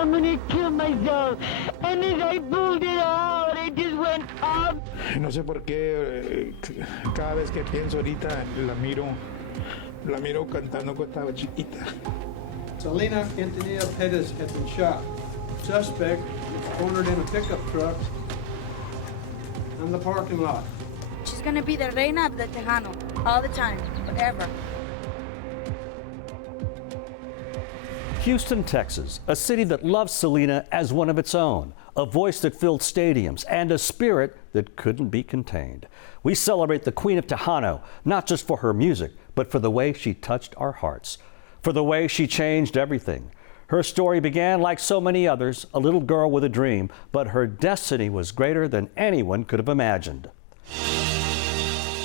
I'm gonna kill myself. And as I pulled it out, it just went up. No sé por qué cada vez que pienso ahorita la miro cantando cuando estaba chiquita. Selena Quintanilla Perez had been shot. Suspect cornered in a pickup truck in the parking lot. She's gonna be the reina of the Tejano all the time, forever. Houston, Texas, a city that loves Selena as one of its own, a voice that filled stadiums, and a spirit that couldn't be contained. We celebrate the Queen of Tejano, not just for her music, but for the way she touched our hearts, for the way she changed everything. Her story began like so many others, a little girl with a dream, but her destiny was greater than anyone could have imagined.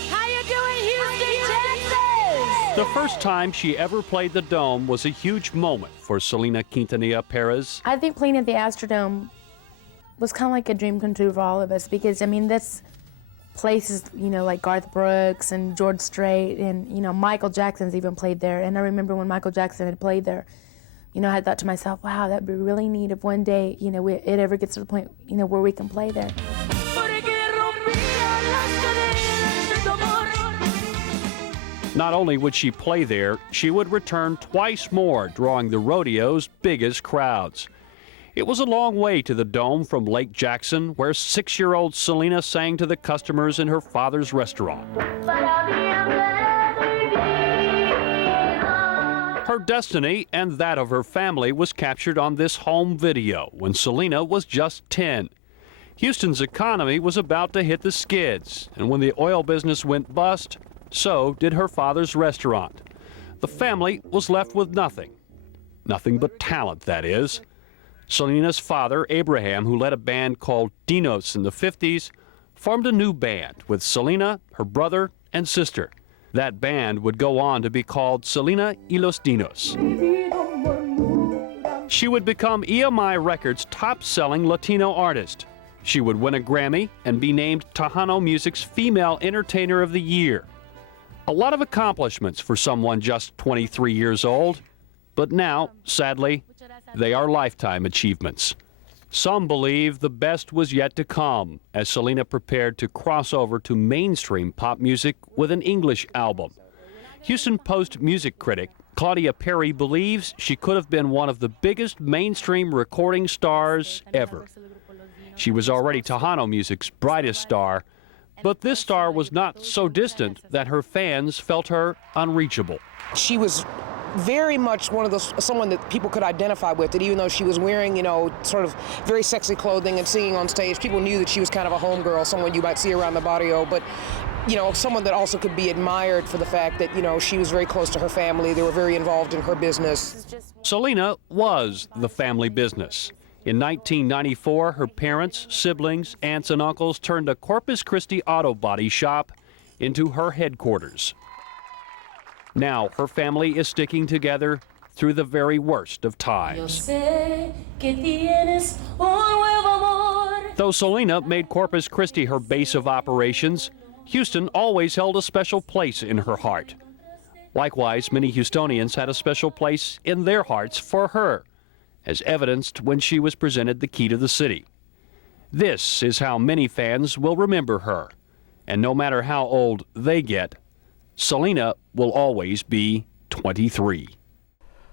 How you doing, Houston, Texas? The first time she ever played the Dome was a huge moment for Selena Quintanilla Perez. I think playing at the Astrodome was kind of like a dream come true for all of us because, I mean, that's places, you know, like Garth Brooks and George Strait and, you know, Michael Jackson's even played there. And I remember when Michael Jackson had played there, you know, I thought to myself, wow, that'd be really neat if one day, you know, it ever gets to the point, you know, where we can play there. Not only would she play there, she would return twice more, drawing the rodeo's biggest crowds. It was a long way to the Dome from Lake Jackson, where 6-year-old Selena sang to the customers in her father's restaurant. Her destiny and that of her family was captured on this home video when Selena was just 10. Houston's economy was about to hit the skids, and when the oil business went bust, so did her father's restaurant. The family was left with nothing. Nothing but talent, that is. Selena's father, Abraham, who led a band called Dinos in the 50s, formed a new band with Selena, her brother, and sister. That band would go on to be called Selena y los Dinos. She would become EMI Records' top-selling Latino artist. She would win a Grammy and be named Tejano Music's Female Entertainer of the Year. A lot of accomplishments for someone just 23 years old, but now, sadly, they are lifetime achievements. Some believe the best was yet to come as Selena prepared to cross over to mainstream pop music with an English album. Houston Post music critic Claudia Perry believes she could have been one of the biggest mainstream recording stars ever. She was already Tejano music's brightest star, but this star was not so distant that her fans felt her unreachable. She was very much one of those, someone that people could identify with, that even though she was wearing, you know, sort of very sexy clothing and singing on stage, people knew that she was kind of a homegirl, someone you might see around the barrio, but, you know, someone that also could be admired for the fact that, you know, she was very close to her family, they were very involved in her business. Selena was the family business. In 1994, her parents, siblings, aunts, and uncles turned a Corpus Christi auto body shop into her headquarters. Now, her family is sticking together through the very worst of times. Though Selena made Corpus Christi her base of operations, Houston always held a special place in her heart. Likewise, many Houstonians had a special place in their hearts for her, as evidenced when she was presented the key to the city. This is how many fans will remember her, and no matter how old they get, Selena will always be 23.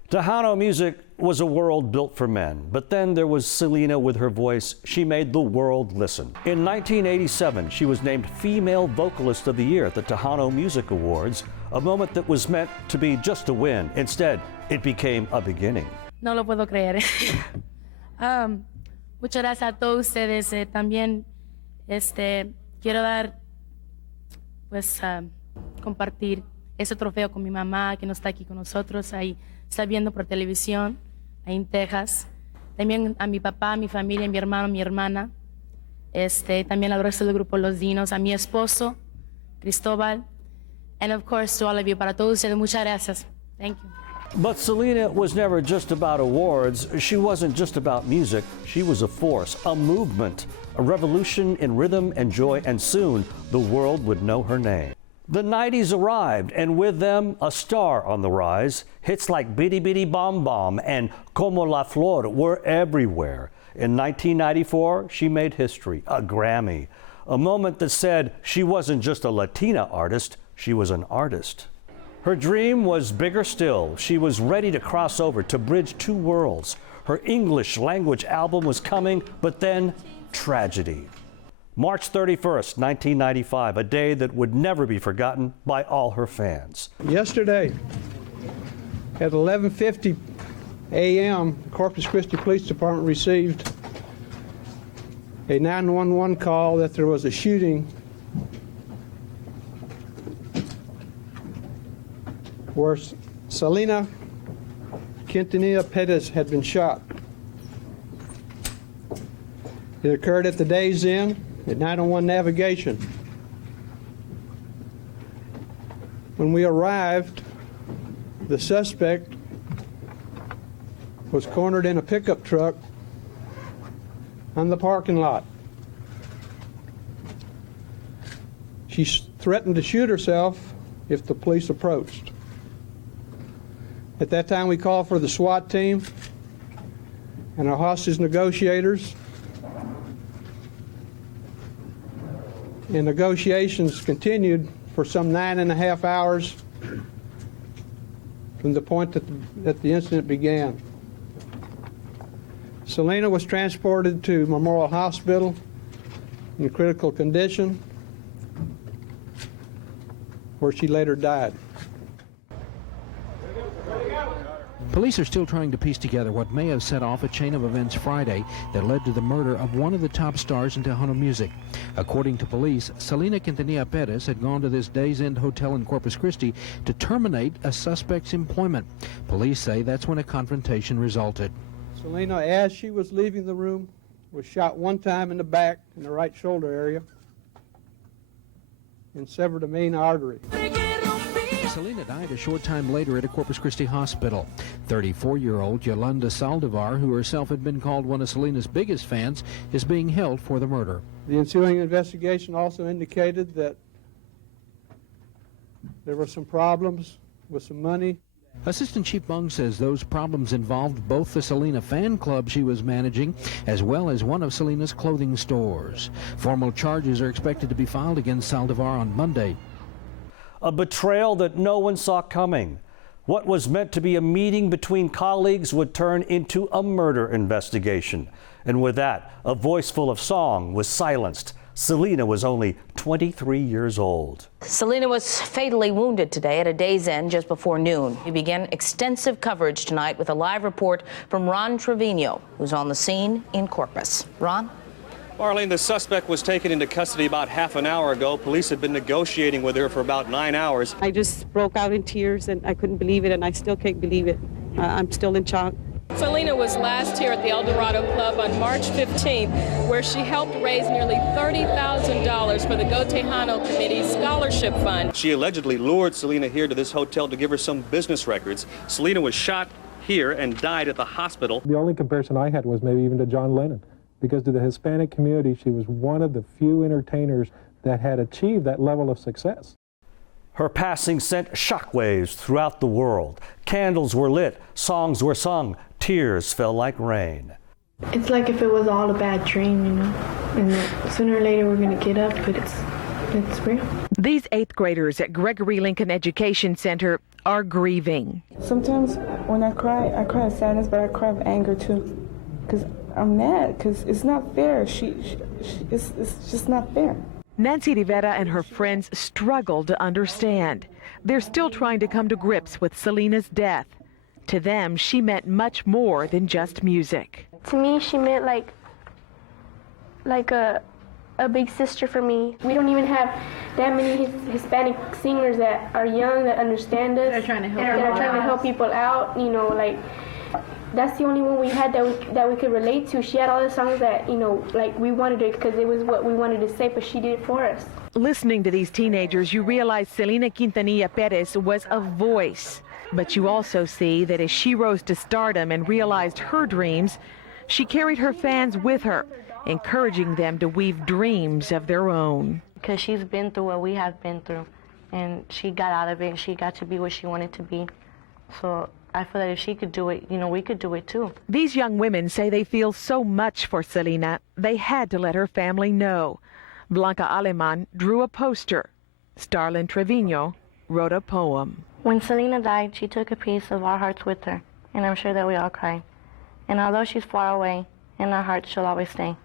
Tejano music was a world built for men, but then there was Selena with her voice. She made the world listen. In 1987, she was named Female Vocalist of the Year at the Tejano Music Awards, a moment that was meant to be just a win. Instead, it became a beginning. No lo puedo creer. Muchas gracias a todos ustedes. También quiero dar, pues, compartir ese trofeo con mi mamá que no está aquí con nosotros, ahí está viendo por televisión, ahí en Texas. También a mi papá, a mi familia, a mi hermano, a mi hermana. También al resto del grupo Los Dinos, a mi esposo, Cristóbal. And of course to all of you, para todos ustedes, muchas gracias. Thank you. But Selena was never just about awards. She wasn't just about music. She was a force, a movement, a revolution in rhythm and joy, and soon the world would know her name. The 90s arrived, and with them, a star on the rise. Hits like Bitty Bitty Bom Bom and Como la Flor were everywhere. In 1994, she made history, a Grammy, a moment that said she wasn't just a Latina artist, she was an artist. Her dream was bigger still. She was ready to cross over, to bridge two worlds. Her English language album was coming, but then tragedy. March 31st, 1995, a day that would never be forgotten by all her fans. Yesterday, at 11:50 a.m., Corpus Christi Police Department received a 911 call that there was a shooting where Selena Quintanilla Pettis had been shot. It occurred at the Days Inn at 901 Navigation. When we arrived, the suspect was cornered in a pickup truck on the parking lot. She threatened to shoot herself if the police approached. At that time, we called for the SWAT team and our hostage negotiators. And negotiations continued for some 9.5 hours from the point that the incident began. Selena was transported to Memorial Hospital in critical condition, where she later died. Police are still trying to piece together what may have set off a chain of events Friday that led to the murder of one of the top stars in Tejano music. According to police, Selena Quintanilla Pettis had gone to this Days End hotel in Corpus Christi to terminate a suspect's employment. Police say that's when a confrontation resulted. Selena, as she was leaving the room, was shot one time in the back in the right shoulder area and severed a main artery. Selena died a short time later at a Corpus Christi hospital. 34-year-old Yolanda Saldívar, who herself had been called one of Selena's biggest fans, is being held for the murder. The ensuing investigation also indicated that there were some problems with some money. Assistant Chief Bung says those problems involved both the Selena fan club she was managing as well as one of Selena's clothing stores. Formal charges are expected to be filed against Saldivar on Monday. A betrayal that no one saw coming. What was meant to be a meeting between colleagues would turn into a murder investigation. And with that, a voice full of song was silenced. Selena was only 23 years old. Selena was fatally wounded today at a Days End just before noon. We began extensive coverage tonight with a live report from Ron Trevino, who's on the scene in Corpus. Ron? Marlene, the suspect was taken into custody about half an hour ago. Police had been negotiating with her for about 9 hours. I just broke out in tears, and I couldn't believe it, and I still can't believe it. I'm still in shock. Selena was last here at the El Dorado Club on March 15th, where she helped raise nearly $30,000 for the Go Tejano Committee's scholarship fund. She allegedly lured Selena here to this hotel to give her some business records. Selena was shot here and died at the hospital. The only comparison I had was maybe even to John Lennon, because to the Hispanic community, she was one of the few entertainers that had achieved that level of success. Her passing sent shockwaves throughout the world. Candles were lit, songs were sung, tears fell like rain. It's like if it was all a bad dream, you know, and sooner or later we're going to get up, but it's real. These 8th graders at Gregory Lincoln Education Center are grieving. Sometimes when I cry of sadness, but I cry of anger too, because I'm mad, because it's not fair. It's just not fair. Nancy Rivera and her friends struggle to understand. They're still trying to come to grips with Selena's death. To them, she meant much more than just music. To me, she meant like a big sister for me. We don't even have that many Hispanic singers that are young, that understand us. They're trying to help people out, you know, like. That's the only one we had that we could relate to. She had all the songs that, you know, like we wanted it because it was what we wanted to say, but she did it for us. Listening to these teenagers, you realize Selena Quintanilla Pettis was a voice. But you also see that as she rose to stardom and realized her dreams, she carried her fans with her, encouraging them to weave dreams of their own. Because she's been through what we have been through. and she got out of it, and she got to be what she wanted to be. So I feel that if she could do it, you know, we could do it too. These young women say they feel so much for Selena, they had to let her family know. Blanca Aleman drew a poster. Starlin Trevino wrote a poem. When Selena died, she took a piece of our hearts with her, and I'm sure that we all cried. And although she's far away, in our hearts she'll always stay.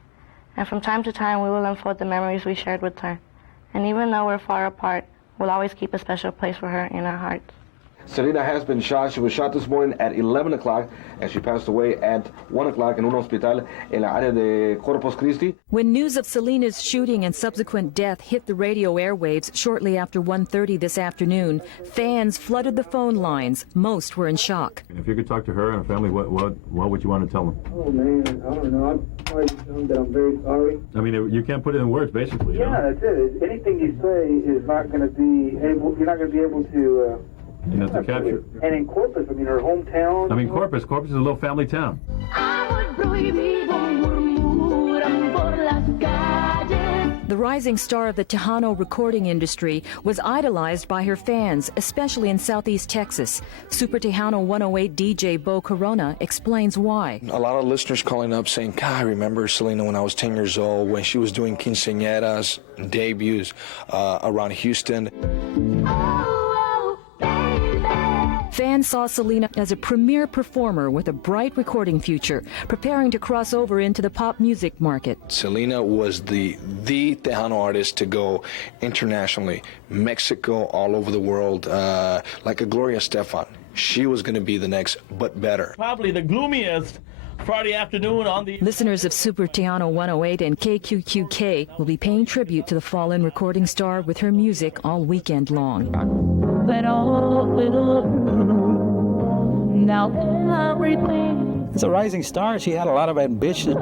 And from time to time, we will unfold the memories we shared with her. And even though we're far apart, we'll always keep a special place for her in our hearts. Selena has been shot. She was shot this morning at 11 o'clock, and she passed away at 1 o'clock in un hospital en la área de Corpus Christi. When news of Selena's shooting and subsequent death hit the radio airwaves shortly after 1:30 this afternoon, fans flooded the phone lines. Most were in shock. If you could talk to her and her family, what would you want to tell them? Oh, man, I don't know. I'd probably tell them that I'm very sorry. I mean, you can't put it in words, basically. Yeah, that's it. Anything you say is not going to be able, you're not going to be able to... You know, to capture. And in Corpus, I mean, her hometown. I mean, Corpus is a little family town. The rising star of the Tejano recording industry was idolized by her fans, especially in Southeast Texas. Super Tejano 108 DJ Bo Corona explains why. A lot of listeners calling up saying, God, I remember Selena when I was 10 years old, when she was doing quinceañeras, debuts around Houston. Fans saw Selena as a premier performer with a bright recording future, preparing to cross over into the pop music market. Selena was the Tejano artist to go internationally, Mexico, all over the world, like a Gloria Estefan. She was going to be the next, but better. Probably the gloomiest Friday afternoon on the... Listeners of Super Tejano 108 and KQQK will be paying tribute to the fallen recording star with her music all weekend long. Now everything. As a rising star, she had a lot of ambition.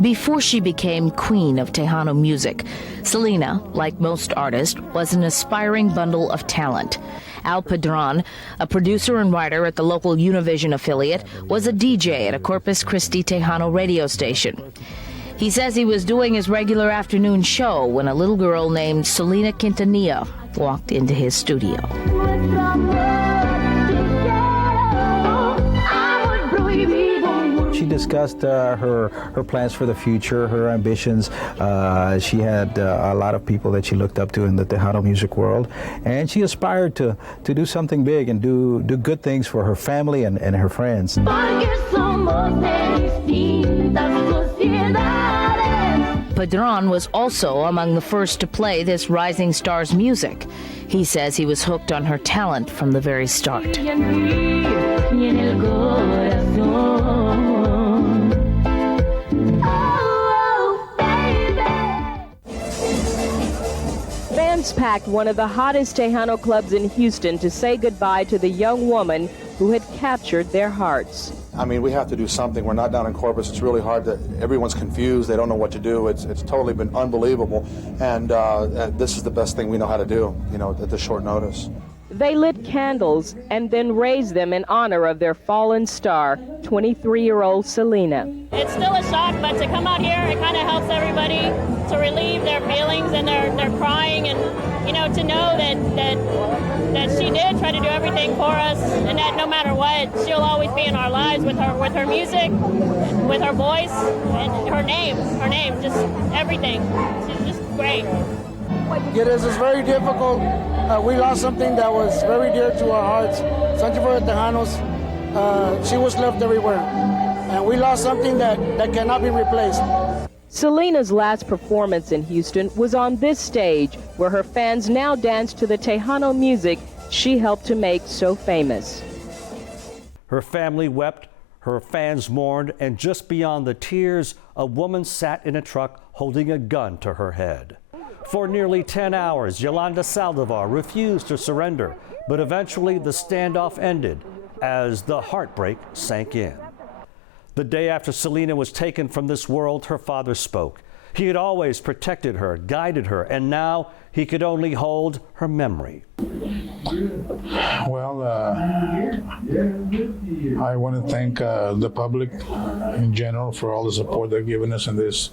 Before she became Queen of Tejano music, Selena, like most artists, was an aspiring bundle of talent. Al Padron, a producer and writer at the local Univision affiliate, was a DJ at a Corpus Christi Tejano radio station. He says he was doing his regular afternoon show when a little girl named Selena Quintanilla walked into his studio. She discussed her plans for the future, her ambitions. She had a lot of people that she looked up to in the Tejano music world, and she aspired to do something big and do good things for her family and her friends. Padron was also among the first to play this rising star's music. He says he was hooked on her talent from the very start. Fans packed one of the hottest Tejano clubs in Houston to say goodbye to the young woman who had captured their hearts. I mean, we have to do something. We're not down in Corpus. It's really hard. Everyone's confused. They don't know what to do. It's totally been unbelievable. And this is the best thing we know how to do, you know, at this short notice. They lit candles and then raised them in honor of their fallen star, 23-year-old Selena. It's still a shock, but to come out here, it kind of helps everybody to relieve their feelings and their crying, and you know, to know that she did try to do everything for us, and that no matter what, she'll always be in our lives with her music, with her voice, and her name, just everything. She's just great. It is very difficult. We lost something that was very dear to our hearts. Something for the Tejanos. She was loved everywhere. And we lost something that cannot be replaced. Selena's last performance in Houston was on this stage, where her fans now dance to the Tejano music she helped to make so famous. Her family wept, her fans mourned, and just beyond the tears, a woman sat in a truck holding a gun to her head. For nearly 10 hours, Yolanda Saldívar refused to surrender, but eventually the standoff ended as the heartbreak sank in. The day after Selena was taken from this world, her father spoke. He had always protected her, guided her, and now he could only hold her memory. Well, I want to thank the public in general for all the support they've given us in this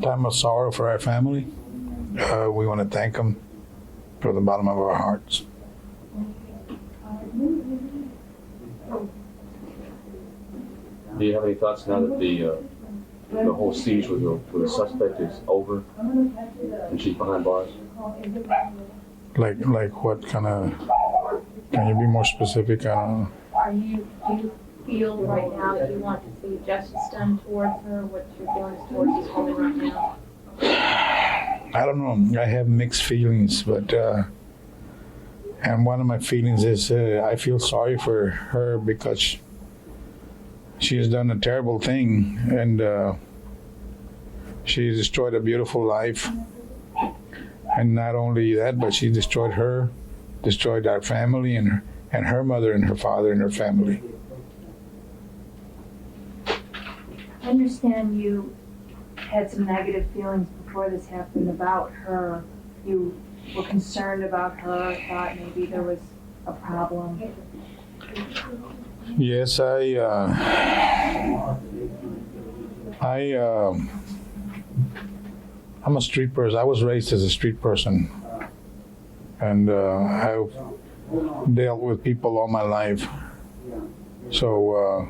time of sorrow for our family. We want to thank them from the bottom of our hearts. Do you have any thoughts now that the whole siege with the suspect is over and she's behind bars? Like what kind of? Can you be more specific? I don't know. Do you feel right now that you want to see justice done towards her? What's your feelings towards this woman right now? I don't know. I have mixed feelings, but and one of my feelings is I feel sorry for her because she has done a terrible thing, and she destroyed a beautiful life. And not only that, but she destroyed our family, and her mother and her father and her family. I understand you had some negative feelings before this happened about her. You were concerned about her, thought maybe there was a problem. Yes, I'm a street person. I was raised as a street person, and I've dealt with people all my life. So,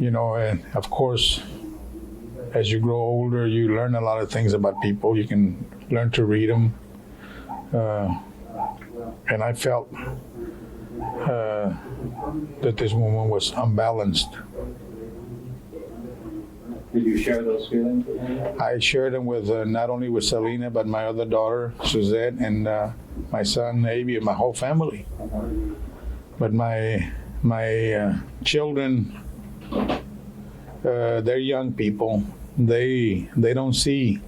and of course, as you grow older, you learn a lot of things about people. You can learn to read them. And I felt that this woman was unbalanced. Did you share those feelings with her? I shared them with not only with Selena, but my other daughter, Suzette, and my son, Avi, and my whole family. But my children, they're young people. They don't see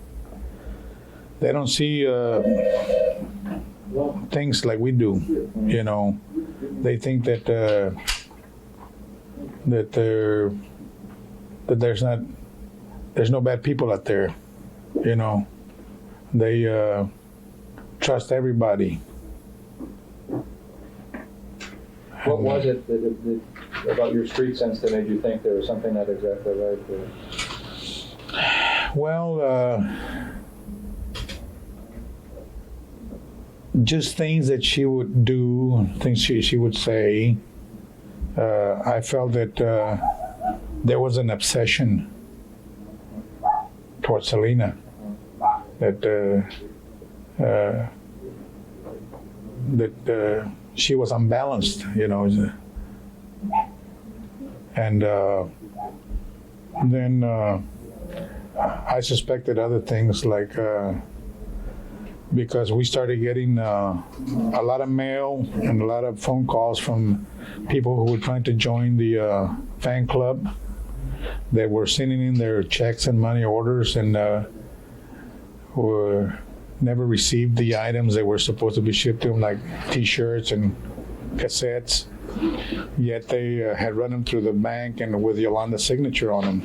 things like we do. They think that there's no bad people out there. They trust everybody. What was it about your street sense that made you think there was something not exactly right there? Well, just things that she would do, things she would say. I felt that there was an obsession towards Selena, that she was unbalanced, and then I suspected other things, like because we started getting a lot of mail and a lot of phone calls from people who were trying to join the fan club. They were sending in their checks and money orders, and were never received the items that were supposed to be shipped to them, like T-shirts and cassettes. Yet they had run them through the bank and with Yolanda's signature on them.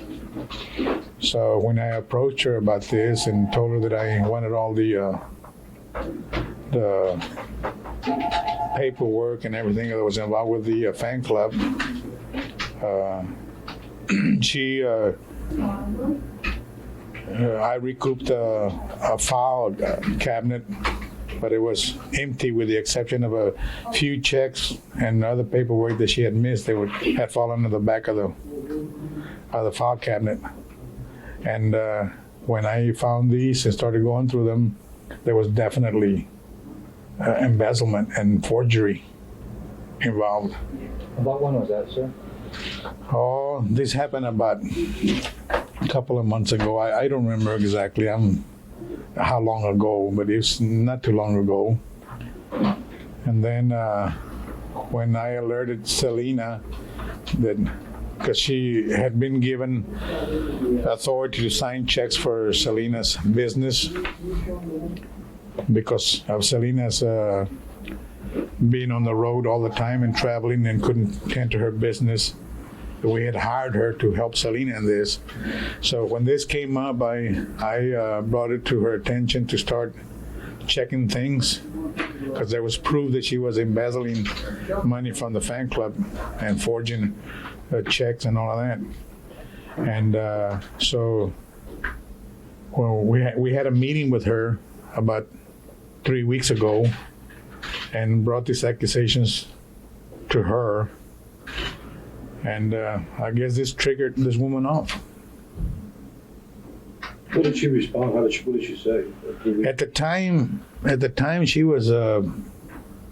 So when I approached her about this and told her that I wanted all the paperwork and everything that was involved with the fan club, I recouped a file cabinet, but it was empty with the exception of a few checks and other paperwork that she had missed. They had fallen in the back of the file cabinet. And when I found these and started going through them, there was definitely embezzlement and forgery involved. About when was that, sir? Oh, this happened about a couple of months ago. I don't remember exactly how long ago, but it's not too long ago. And then when I alerted Selena, that because she had been given authority to sign checks for Selena's business, because of Selena's being on the road all the time and traveling and couldn't tend to her business. We had hired her to help Selena in this. So when this came up, I brought it to her attention to start checking things, because there was proof that she was embezzling money from the fan club and forging checks and all of that. And so Well, we had a meeting with her about 3 weeks ago and brought these accusations to her. And I guess this triggered this woman off. What did she respond? What did she say? At the time, she was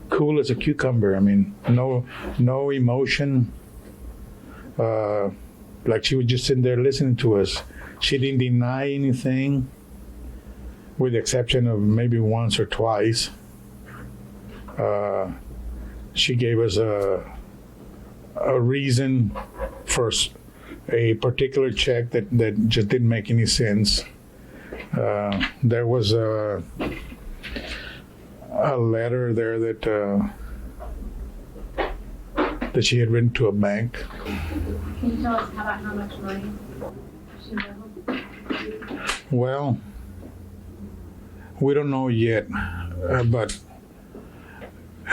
cool as a cucumber. I mean, no emotion. Like she was just sitting there listening to us. She didn't deny anything, with the exception of maybe once or twice. She gave us a reason for a particular check that just didn't make any sense. There was a letter there that she had written to a bank. Can you tell us about how much money she knows? Well, we don't know yet, but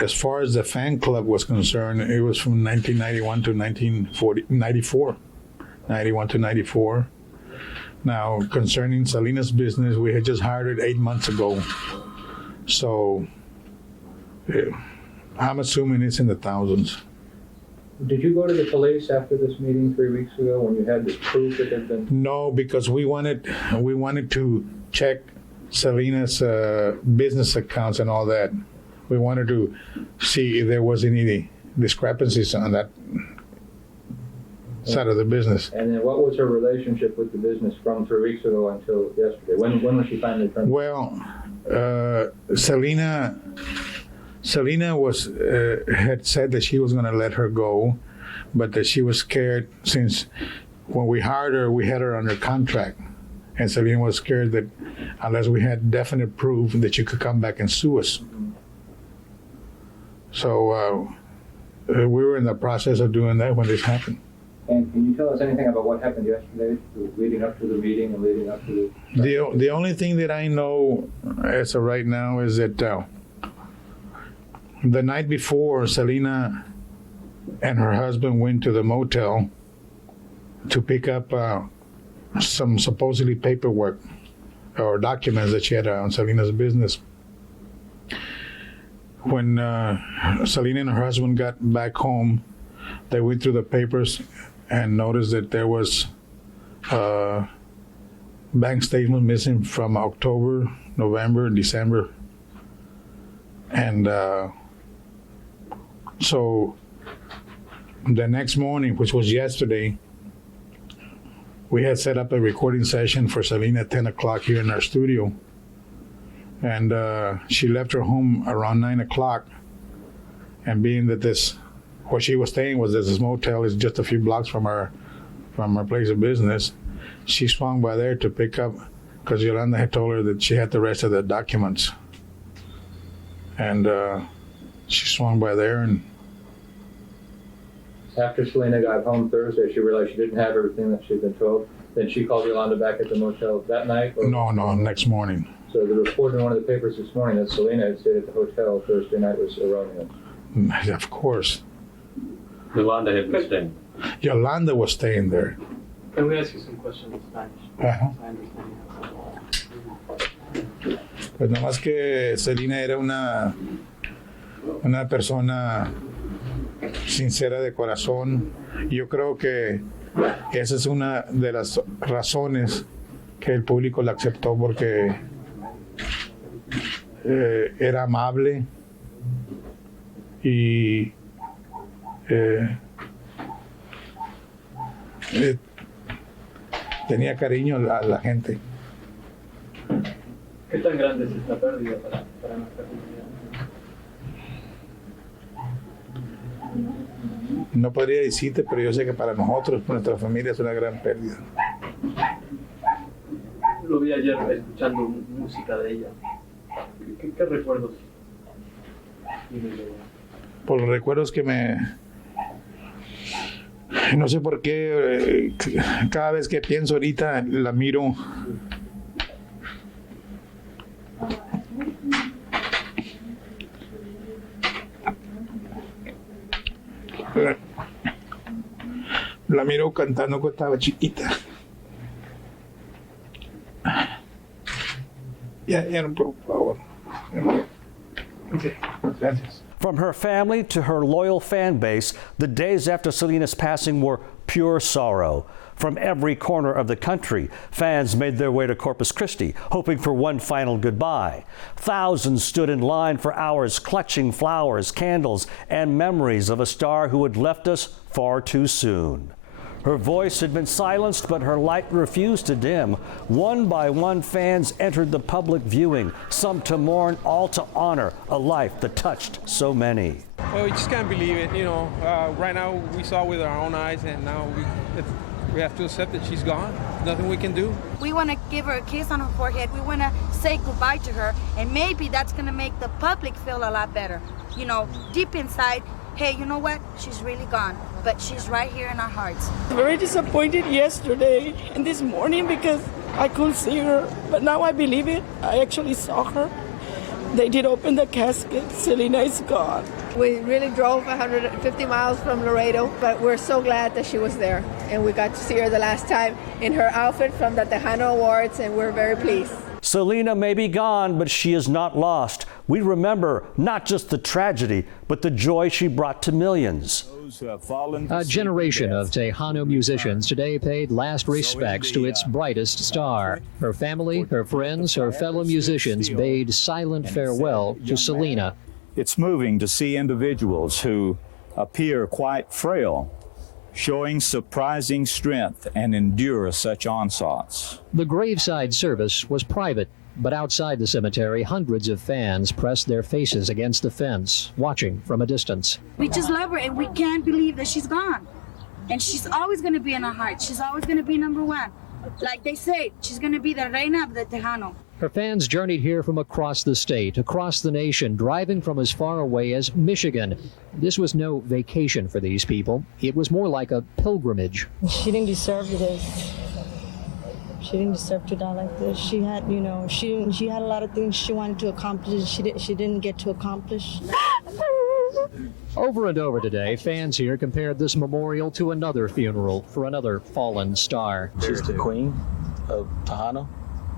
as far as the fan club was concerned, it was from 1991 to 1994. 91 to 94. Now, concerning Selena's business, we had just hired her 8 months ago. So, I'm assuming it's in the thousands. Did you go to the police after this meeting 3 weeks ago when you had this proof that had been? No, because we wanted to check Selena's business accounts and all that. We wanted to see if there was any discrepancies on that side of the business. And then what was her relationship with the business from 3 weeks ago until yesterday? When was she finally terminated? Well, Selena had said that she was going to let her go, but that she was scared since when we hired her, we had her under contract. And Selena was scared that unless we had definite proof that she could come back and sue us. So we were in the process of doing that when this happened. And can you tell us anything about what happened yesterday, leading up to the meeting and leading up to the... The only thing that I know as of right now is that the night before, Selena and her husband went to the motel to pick up some supposedly paperwork or documents that she had on Selena's business. When Selena and her husband got back home, they went through the papers and noticed that there was bank statement missing from October, November, December. And so the next morning, which was yesterday, we had set up a recording session for Selena at 10 o'clock here in our studio. And she left her home around 9 o'clock. And being that where she was staying was this motel is just a few blocks from our place of business, she swung by there to pick up, because Yolanda had told her that she had the rest of the documents. And she swung by there, and after Selena got home Thursday, she realized she didn't have everything that she'd been told. Then she called Yolanda back at the motel that night? Or? No, next morning. So the report in one of the papers this morning that Selena had stayed at the hotel Thursday night was erroneous. Of course. Yolanda had been staying. Yolanda was staying there. Can we ask you some questions in Spanish? Uh-huh. Pues nomás que Selena era una persona sincera de corazón. Yo creo que esa es una de las razones que el público la aceptó, porque era amable y tenía cariño a la gente. ¿Qué tan grande es esta pérdida para nuestra comunidad? No podría decirte, pero yo sé que para nosotros, para nuestra familia, es una gran pérdida. Lo vi ayer escuchando música de ella. ¿Qué recuerdos tiene de ella? Por los recuerdos que no sé por qué, cada vez que pienso ahorita, la miro. La miro cantando cuando estaba chiquita. por favor. Okay, gracias. From her family to her loyal fan base, the days after Selena's passing were pure sorrow. From every corner of the country, fans made their way to Corpus Christi, hoping for one final goodbye. Thousands stood in line for hours, clutching flowers, candles, and memories of a star who had left us far too soon. Her voice had been silenced, but her light refused to dim. One by one, fans entered the public viewing, some to mourn, all to honor a life that touched so many. Well, we just can't believe it. You know, right now we saw with our own eyes, and now we have to accept that she's gone. Nothing we can do. We want to give her a kiss on her forehead. We want to say goodbye to her, and maybe that's going to make the public feel a lot better. You know, deep inside, hey, you know what? She's really gone, but she's right here in our hearts. Very disappointed yesterday and this morning because I couldn't see her, but now I believe it. I actually saw her. They did open the casket. Selena is gone. We really drove 150 miles from Laredo, but we're so glad that she was there. And we got to see her the last time in her outfit from the Tejano Awards, and we're very pleased. Selena may be gone, but she is not lost. We remember not just the tragedy, but the joy she brought to millions. A generation of Tejano musicians today paid last respects to its brightest star. Her family, her friends, her fellow musicians bade silent farewell to Selena. It's moving to see individuals who appear quite frail, showing surprising strength and endure such onslaughts. The graveside service was private, but outside the cemetery, hundreds of fans pressed their faces against the fence, watching from a distance. We just love her, and we can't believe that she's gone. And she's always going to be in our hearts. She's always going to be number one. Like they say, she's going to be the reina of the Tejano. Her fans journeyed here from across the state, across the nation, driving from as far away as Michigan. This was no vacation for these people. It was more like a pilgrimage. She didn't deserve this. She didn't deserve to die like this. She had, you know, she had a lot of things she wanted to accomplish. She didn't get to accomplish. Over and over today, fans here compared this memorial to another funeral for another fallen star. She's the queen of Tejano.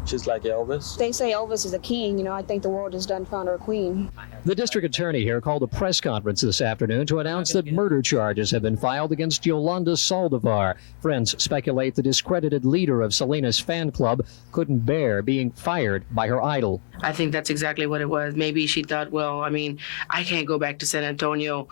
Just like Elvis. They say Elvis is a king. You know, I think the world has done found her a queen. The district attorney here called a press conference this afternoon to announce that murder charges have been filed against Yolanda Saldívar. Friends speculate the discredited leader of Selena's fan club couldn't bear being fired by her idol. I think that's exactly what it was. Maybe she thought, well, I mean, I can't go back to San Antonio,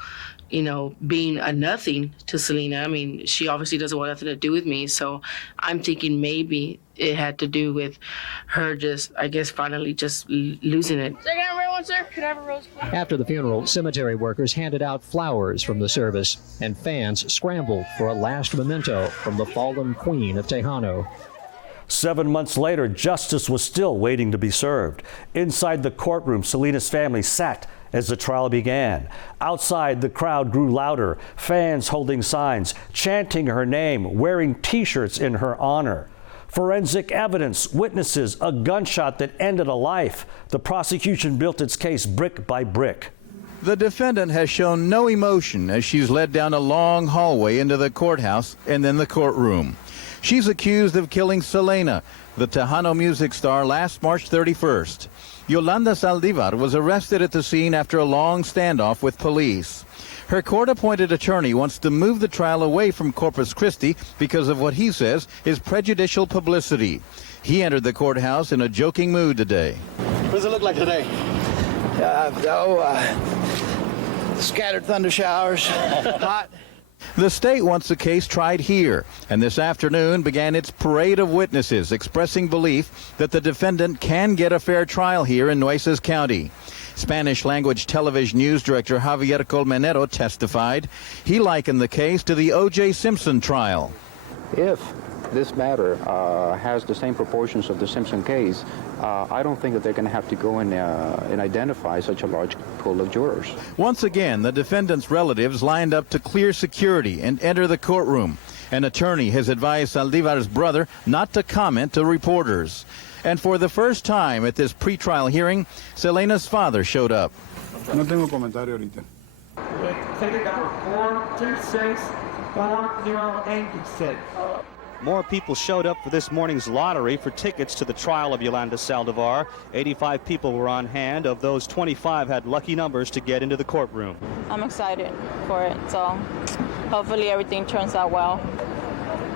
you know, being a nothing to Selena. I mean, she obviously doesn't want nothing to do with me. So I'm thinking maybe it had to do with her just, I guess, finally just losing it. Second real one, sir. Could I have a rose, please? After the funeral, cemetery workers handed out flowers from the service, and fans scrambled for a last memento from the fallen Queen of Tejano. 7 months later, justice was still waiting to be served. Inside the courtroom, Selena's family sat as the trial began. Outside, the crowd grew louder, fans holding signs, chanting her name, wearing T-shirts in her honor. Forensic evidence, witnesses, a gunshot that ended a life. The prosecution built its case brick by brick. The defendant has shown no emotion as she's led down a long hallway into the courthouse and then the courtroom. She's accused of killing Selena, the Tejano music star, last March 31st. Yolanda Saldívar was arrested at the scene after a long standoff with police. Her court-appointed attorney wants to move the trial away from Corpus Christi because of what he says is prejudicial publicity. He entered the courthouse in a joking mood today. What does it look like today? Scattered thunder showers, hot. The state wants the case tried here, and this afternoon began its parade of witnesses expressing belief that the defendant can get a fair trial here in Nueces County. Spanish-language television news director Javier Colmenero testified. He likened the case to the O.J. Simpson trial. If this matter has the same proportions of the Simpson case, I don't think that they're going to have to go and identify such a large pool of jurors. Once again, the defendant's relatives lined up to clear security and enter the courtroom. An attorney has advised Saldivar's brother not to comment to reporters. And for the first time at this pretrial hearing, Selena's father showed up. No tengo comentario ahorita. Take it down. 426 40886. More people showed up for this morning's lottery for tickets to the trial of Yolanda Saldívar. 85 people were on hand. Of those, 25 had lucky numbers to get into the courtroom. I'm excited for it, so hopefully everything turns out well.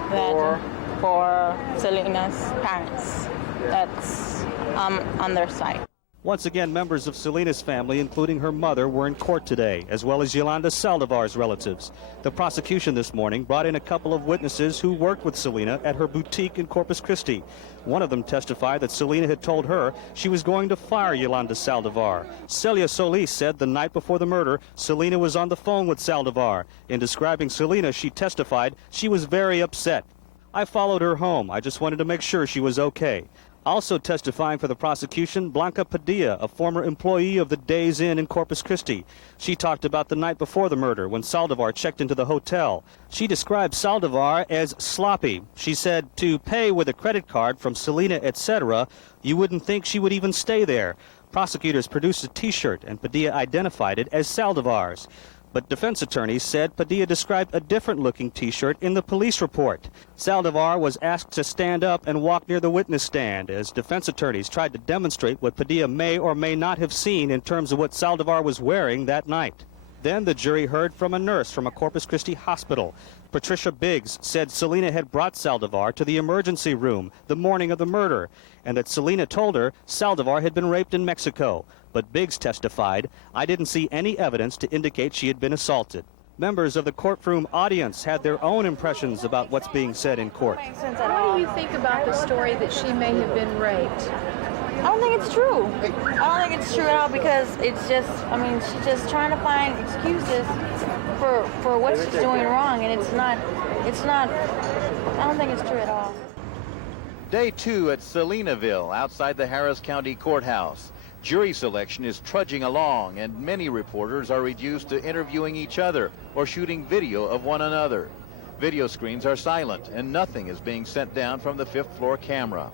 For Selena's parents, that's on their side. Once again, members of Selena's family, including her mother, were in court today, as well as Yolanda Saldívar's relatives. The prosecution this morning brought in a couple of witnesses who worked with Selena at her boutique in Corpus Christi. One of them testified that Selena had told her she was going to fire Yolanda Saldívar. Celia Solis said the night before the murder, Selena was on the phone with Saldívar. In describing Selena, she testified she was very upset. I followed her home. I just wanted to make sure she was okay. Also testifying for the prosecution, Blanca Padilla, a former employee of the Days Inn in Corpus Christi. She talked about the night before the murder when Saldivar checked into the hotel. She described Saldivar as sloppy. She said to pay with a credit card from Selena, etc., you wouldn't think she would even stay there. Prosecutors produced a T-shirt, and Padilla identified it as Saldivar's. But defense attorneys said Padilla described a different-looking T-shirt in the police report. Saldivar was asked to stand up and walk near the witness stand as defense attorneys tried to demonstrate what Padilla may or may not have seen in terms of what Saldivar was wearing that night. Then the jury heard from a nurse from a Corpus Christi hospital. Patricia Biggs said Selena had brought Saldivar to the emergency room the morning of the murder, and that Selena told her Saldivar had been raped in Mexico. But Biggs testified, I didn't see any evidence to indicate she had been assaulted. Members of the courtroom audience had their own impressions about what's being said in court. What do you think about the story that she may have been raped? I don't think it's true. I don't think it's true at all because it's just, I mean, she's just trying to find excuses for what she's doing wrong, and it's not, I don't think it's true at all. Day 2 at Selenaville, outside the Harris County Courthouse. Jury selection is trudging along, and many reporters are reduced to interviewing each other or shooting video of one another. Video screens are silent, and nothing is being sent down from the 5th floor camera.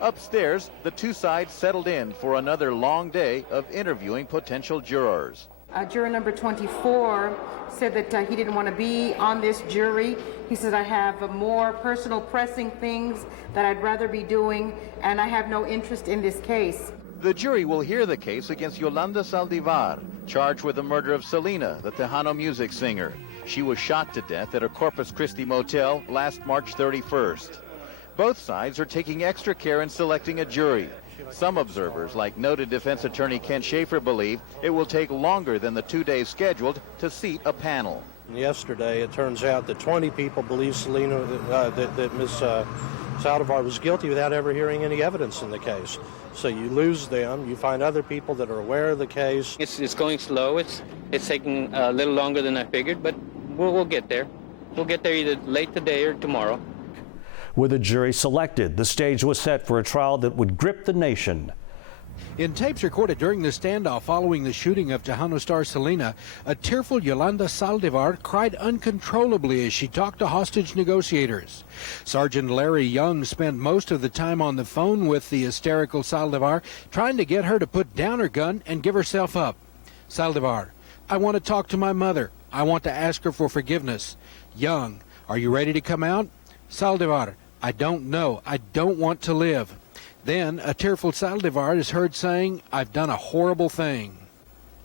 Upstairs, the two sides settled in for another long day of interviewing potential jurors. Juror number 24 said that he didn't want to be on this jury. He said, I have more personal pressing things that I'd rather be doing, and I have no interest in this case. The jury will hear the case against Yolanda Saldívar, charged with the murder of Selena, the Tejano music singer. She was shot to death at a Corpus Christi motel last March 31st. Both sides are taking extra care in selecting a jury. Some observers, like noted defense attorney Ken Schaefer, believe it will take longer than the 2 days scheduled to seat a panel. Yesterday, it turns out that 20 people believe Selena, that Ms. Saldivar was guilty without ever hearing any evidence in the case. So you lose them. You find other people that are aware of the case. It's going slow. It's taking a little longer than I figured, but we'll get there. We'll get there either late today or tomorrow. With a jury selected, the stage was set for a trial that would grip the nation. In tapes recorded during the standoff following the shooting of Tejano star Selena, a tearful Yolanda Saldívar cried uncontrollably as she talked to hostage negotiators. Sergeant Larry Young spent most of the time on the phone with the hysterical Saldívar, trying to get her to put down her gun and give herself up. Saldívar, I want to talk to my mother. I want to ask her for forgiveness. Young, are you ready to come out? Saldívar, I don't know. I don't want to live. Then a tearful Saldivar is heard saying, I've done a horrible thing.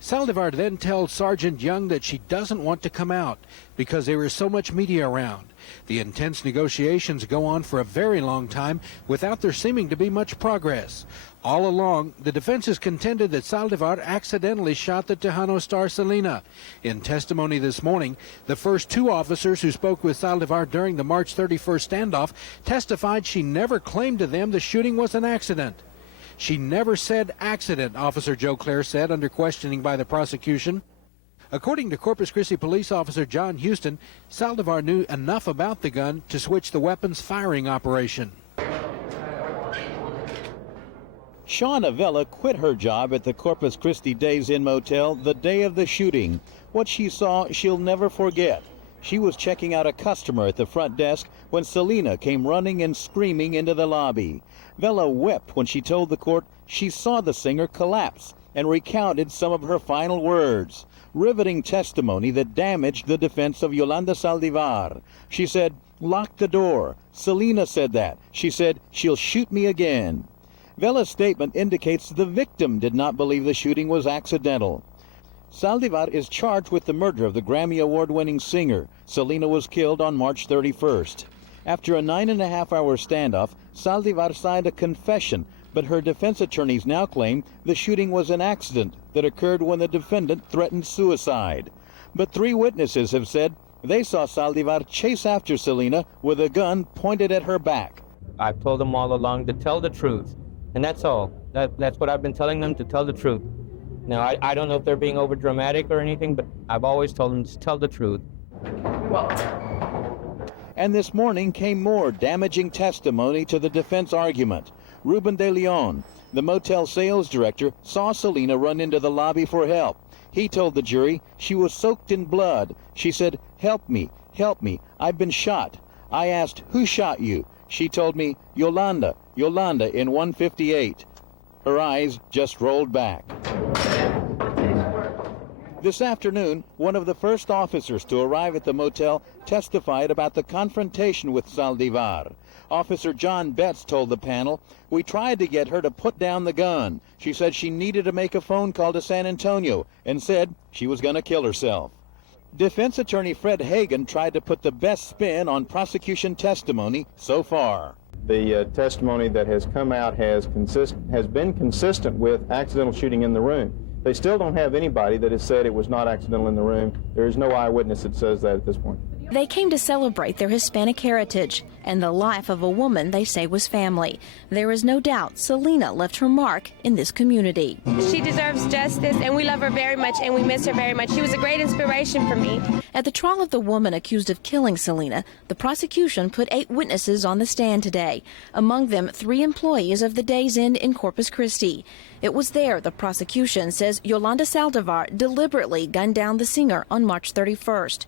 Saldivar then tells Sergeant Young that she doesn't want to come out because there is so much media around. The intense negotiations go on for a very long time without there seeming to be much progress. All along, the defense has contended that Saldivar accidentally shot the Tejano star Selena. In testimony this morning, the first two officers who spoke with Saldivar during the March 31st standoff testified she never claimed to them the shooting was an accident. She never said accident, Officer Joe Clare said under questioning by the prosecution. According to Corpus Christi police officer John Houston, Saldivar knew enough about the gun to switch the weapon's firing operation. Shauna Vella quit her job at the Corpus Christi Days Inn motel the day of the shooting. What she saw, she'll never forget. She was checking out a customer at the front desk when Selena came running and screaming into the lobby. Vella wept when she told the court she saw the singer collapse and recounted some of her final words. Riveting testimony that damaged the defense of Yolanda Saldívar. She said, locked the door. Selena said that. She said, she'll shoot me again. Vela's statement indicates the victim did not believe the shooting was accidental. Saldivar is charged with the murder of the Grammy Award-winning singer. Selena was killed on March 31st. After a 9.5-hour standoff, Saldivar signed a confession, but her defense attorneys now claim the shooting was an accident that occurred when the defendant threatened suicide. But 3 witnesses have said they saw Saldivar chase after Selena with a gun pointed at her back. I've told them all along to tell the truth, and that's all. That's what I've been telling them, to tell the truth. Now, I don't know if they're being over dramatic or anything, but I've always told them to tell the truth. And this morning came more damaging testimony to the defense argument. Ruben De Leon, the motel sales director, saw Selena run into the lobby for help. He told the jury she was soaked in blood. She said, help me, I've been shot. I asked, who shot you? She told me, Yolanda in 158. Her eyes just rolled back. This afternoon, one of the first officers to arrive at the motel testified about the confrontation with Saldivar. Officer John Betts told the panel, we tried to get her to put down the gun. She said she needed to make a phone call to San Antonio and said she was going to kill herself. Defense attorney Fred Hagan tried to put the best spin on prosecution testimony so far. The testimony that has come out has been consistent with accidental shooting in the room. They still don't have anybody that has said it was not accidental in the room. There is no eyewitness that says that at this point. They came to celebrate their Hispanic heritage and the life of a woman they say was family. There is no doubt Selena left her mark in this community. She deserves justice, and we love her very much, and we miss her very much. She was a great inspiration for me. At the trial of the woman accused of killing Selena, the prosecution put 8 witnesses on the stand today, among them 3 employees of the Days Inn in Corpus Christi. It was there, the prosecution says, Yolanda Saldívar deliberately gunned down the singer on March 31st.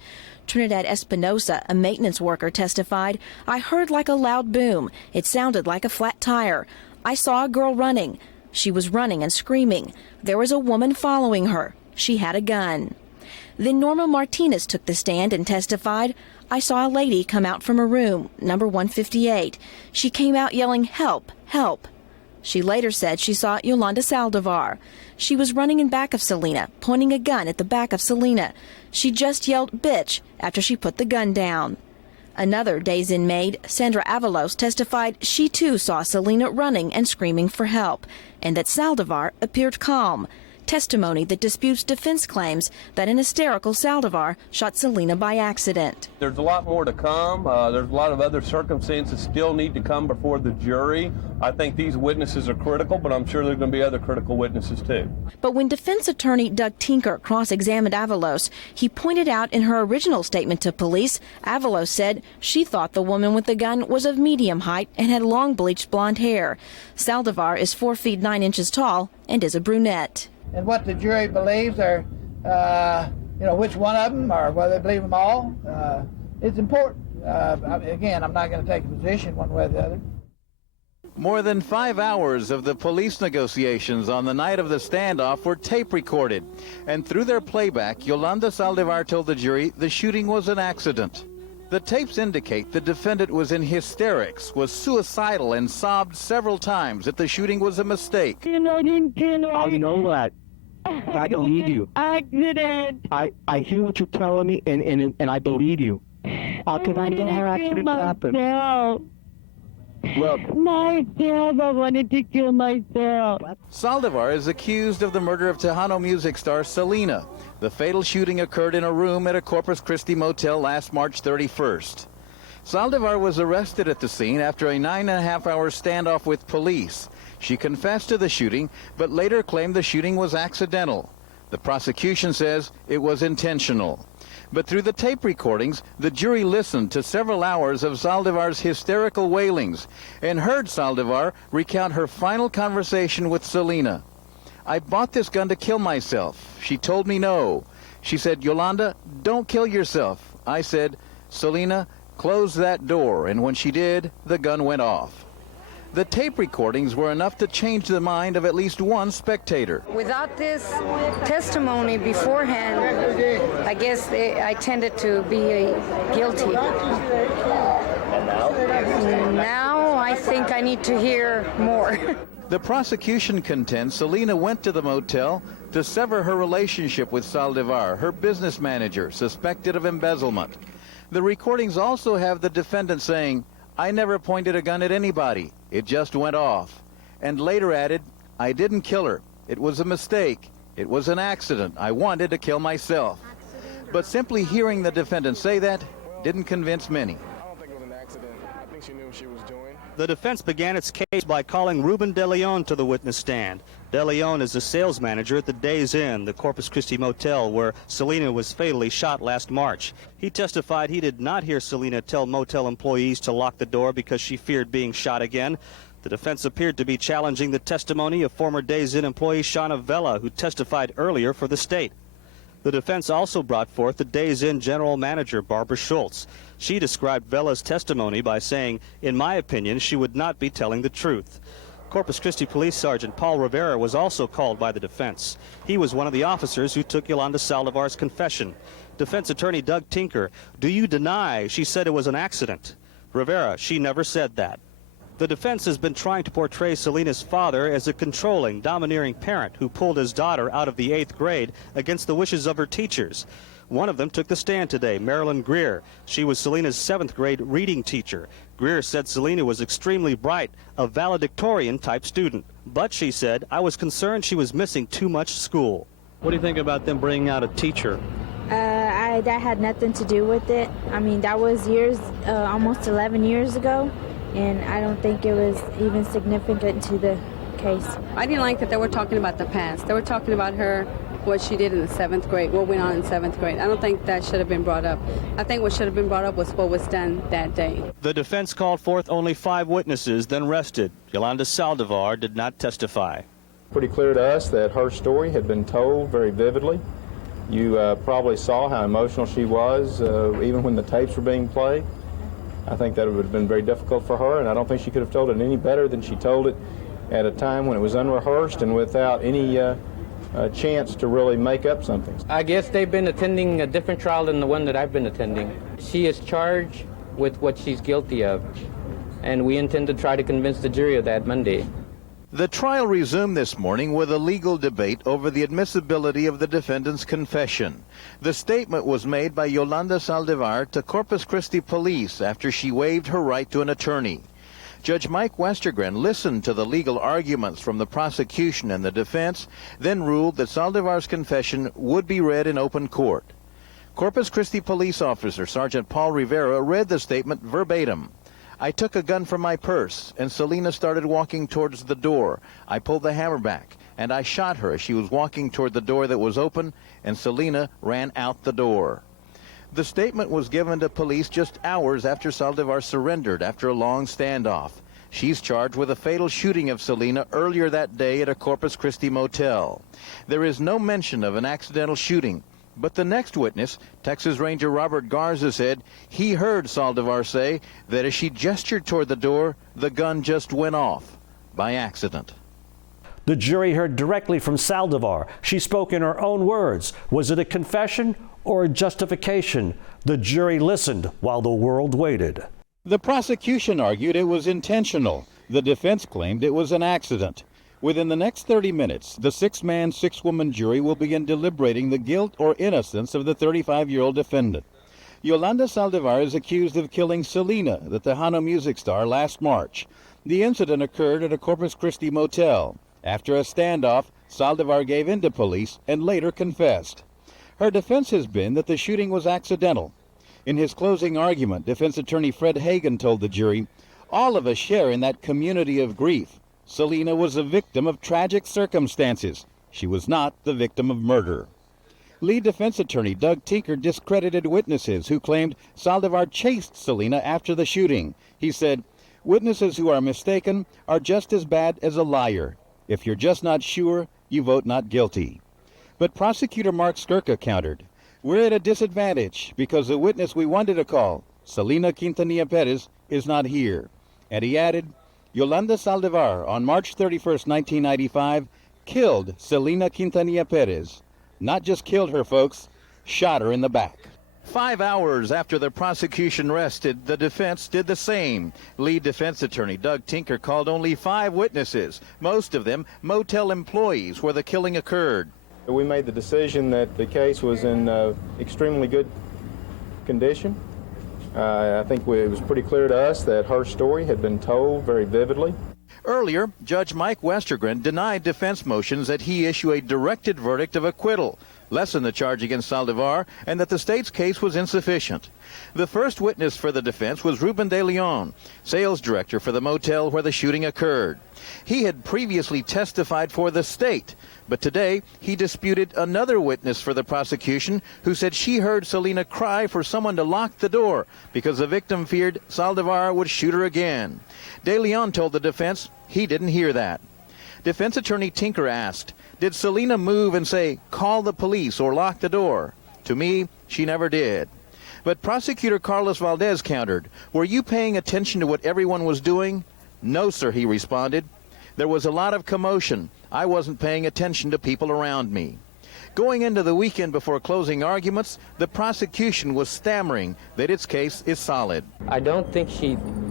Trinidad Espinosa, a maintenance worker, testified, I heard like a loud boom. It sounded like a flat tire. I saw a girl running. She was running and screaming. There was a woman following her. She had a gun. Then Norma Martinez took the stand and testified, I saw a lady come out from a room, number 158. She came out yelling, help, help. She later said she saw Yolanda Saldívar. She was running in back of Selena, pointing a gun at the back of Selena. She just yelled, bitch, after she put the gun down. Another Days Inn maid, Sandra Avalos, testified she too saw Selena running and screaming for help, and that Saldivar appeared calm. Testimony that disputes defense claims that an hysterical Saldivar shot Selena by accident. There's a lot more to come. There's a lot of other circumstances still need to come before the jury. I think these witnesses are critical, but I'm sure there's going to be other critical witnesses too. But when defense attorney Doug Tinker cross-examined Avalos, he pointed out in her original statement to police, Avalos said she thought the woman with the gun was of medium height and had long bleached blonde hair. Saldivar is 4 feet 9 inches tall and is a brunette. And what the jury believes, or which one of them, or whether they believe them all, it's important. Again, I'm not going to take a position one way or the other. More than 5 hours of the police negotiations on the night of the standoff were tape recorded. And through their playback, Yolanda Saldívar told the jury the shooting was an accident. The tapes indicate the defendant was in hysterics, was suicidal, and sobbed several times that the shooting was a mistake. I know that. I believe you. Accident. I hear what you're telling me, and I believe you. How can I know her accident happened? Well, myself, I wanted to kill myself. Saldivar is accused of the murder of Tejano music star Selena. The fatal shooting occurred in a room at a Corpus Christi motel last March 31st. Saldivar was arrested at the scene after a 9.5-hour standoff with police. She confessed to the shooting, but later claimed the shooting was accidental. The prosecution says it was intentional. But through the tape recordings, the jury listened to several hours of Saldivar's hysterical wailings and heard Saldivar recount her final conversation with Selena. I bought this gun to kill myself. She told me no. She said, Yolanda, don't kill yourself. I said, Selena, close that door. And when she did, the gun went off. The tape recordings were enough to change the mind of at least one spectator. Without this testimony beforehand, I guess I tended to be guilty. Now I think I need to hear more. The prosecution contends Selena went to the motel to sever her relationship with Saldivar, her business manager, suspected of embezzlement. The recordings also have the defendant saying, "I never pointed a gun at anybody. It just went off." And later added, "I didn't kill her. It was a mistake. It was an accident. I wanted to kill myself." But simply hearing the defendant say that didn't convince many. I don't think it was an accident. I think she knew what she was doing. The defense began its case by calling Ruben De Leon to the witness stand. De Leon is the sales manager at the Days Inn, the Corpus Christi motel where Selena was fatally shot last March. He testified he did not hear Selena tell motel employees to lock the door because she feared being shot again. The defense appeared to be challenging the testimony of former Days Inn employee Shauna Vela, who testified earlier for the state. The defense also brought forth the Days Inn general manager, Barbara Schultz. She described Vela's testimony by saying, "In my opinion, she would not be telling the truth." Corpus Christi Police Sergeant Paul Rivera was also called by the defense. He was one of the officers who took Yolanda Saldivar's confession. Defense attorney Doug Tinker, "Do you deny she said it was an accident?" Rivera, "She never said that." The defense has been trying to portray Selena's father as a controlling, domineering parent who pulled his daughter out of the 8th grade against the wishes of her teachers. One of them took the stand today, Marilyn Greer. She was Selena's 7th grade reading teacher. Greer said Selena was extremely bright, a valedictorian-type student. But, she said, "I was concerned she was missing too much school." What do you think about them bringing out a teacher? That had nothing to do with it. I mean, that was almost 11 years ago. And I don't think it was even significant to the case. I didn't like that they were talking about the past. They were talking about her, what she did in the 7th grade, what went on in 7th grade. I don't think that should have been brought up. I think what should have been brought up was what was done that day. The defense called forth only 5 witnesses, then rested. Yolanda Saldivar did not testify. Pretty clear to us that her story had been told very vividly. You probably saw how emotional she was, even when the tapes were being played. I think that would have been very difficult for her, and I don't think she could have told it any better than she told it at a time when it was unrehearsed and without any chance to really make up something. I guess they've been attending a different trial than the one that I've been attending. She is charged with what she's guilty of, and we intend to try to convince the jury of that Monday. The trial resumed this morning with a legal debate over the admissibility of the defendant's confession. The statement was made by Yolanda Saldívar to Corpus Christi police after she waived her right to an attorney. Judge Mike Westergren listened to the legal arguments from the prosecution and the defense, then ruled that Saldivar's confession would be read in open court. Corpus Christi police officer Sergeant Paul Rivera read the statement verbatim. "I took a gun from my purse, and Selena started walking towards the door. I pulled the hammer back, and I shot her as she was walking toward the door that was open, and Selena ran out the door." The statement was given to police just hours after Saldivar surrendered after a long standoff. She's charged with a fatal shooting of Selena earlier that day at a Corpus Christi motel. There is no mention of an accidental shooting. But the next witness, Texas Ranger Robert Garza, said he heard Saldivar say that as she gestured toward the door, the gun just went off by accident. The jury heard directly from Saldivar. She spoke in her own words. Was it a confession or a justification? The jury listened while the world waited. The prosecution argued it was intentional. The defense claimed it was an accident. Within the next 30 minutes, the 6-man, 6-woman jury will begin deliberating the guilt or innocence of the 35-year-old defendant. Yolanda Saldívar is accused of killing Selena, the Tejano music star, last March. The incident occurred at a Corpus Christi motel. After a standoff, Saldívar gave in to police and later confessed. Her defense has been that the shooting was accidental. In his closing argument, defense attorney Fred Hagan told the jury, "All of us share in that community of grief. Selena was a victim of tragic circumstances. She was not the victim of murder." Lead defense attorney Doug Tinker discredited witnesses who claimed Saldivar chased Selena after the shooting. He said, "Witnesses who are mistaken are just as bad as a liar. If you're just not sure, you vote not guilty." But prosecutor Mark Skirka countered, "We're at a disadvantage because the witness we wanted to call, Selena Quintanilla Perez, is not here." And he added, "Yolanda Saldívar, on March 31st, 1995, killed Selena Quintanilla Perez. Not just killed her, folks, shot her in the back." 5 hours after the prosecution rested, the defense did the same. Lead defense attorney Doug Tinker called only 5 witnesses, most of them motel employees where the killing occurred. We made the decision that the case was in extremely good condition. I think it was pretty clear to us that her story had been told very vividly. Earlier, Judge Mike Westergren denied defense motions that he issue a directed verdict of acquittal, lessen the charge against Saldivar, and that the state's case was insufficient. The first witness for the defense was Ruben de Leon, sales director for the motel where the shooting occurred. He had previously testified for the state, but today he disputed another witness for the prosecution who said she heard Selena cry for someone to lock the door because the victim feared Saldivar would shoot her again. De Leon told the defense he didn't hear that. Defense attorney Tinker asked, did Selena move and say, call the police or lock the door? To me, she never did. But prosecutor Carlos Valdez countered, were you paying attention to what everyone was doing? No, sir, he responded. There was a lot of commotion. I wasn't paying attention to people around me. Going into the weekend before closing arguments, the prosecution was stammering that its case is solid. I don't think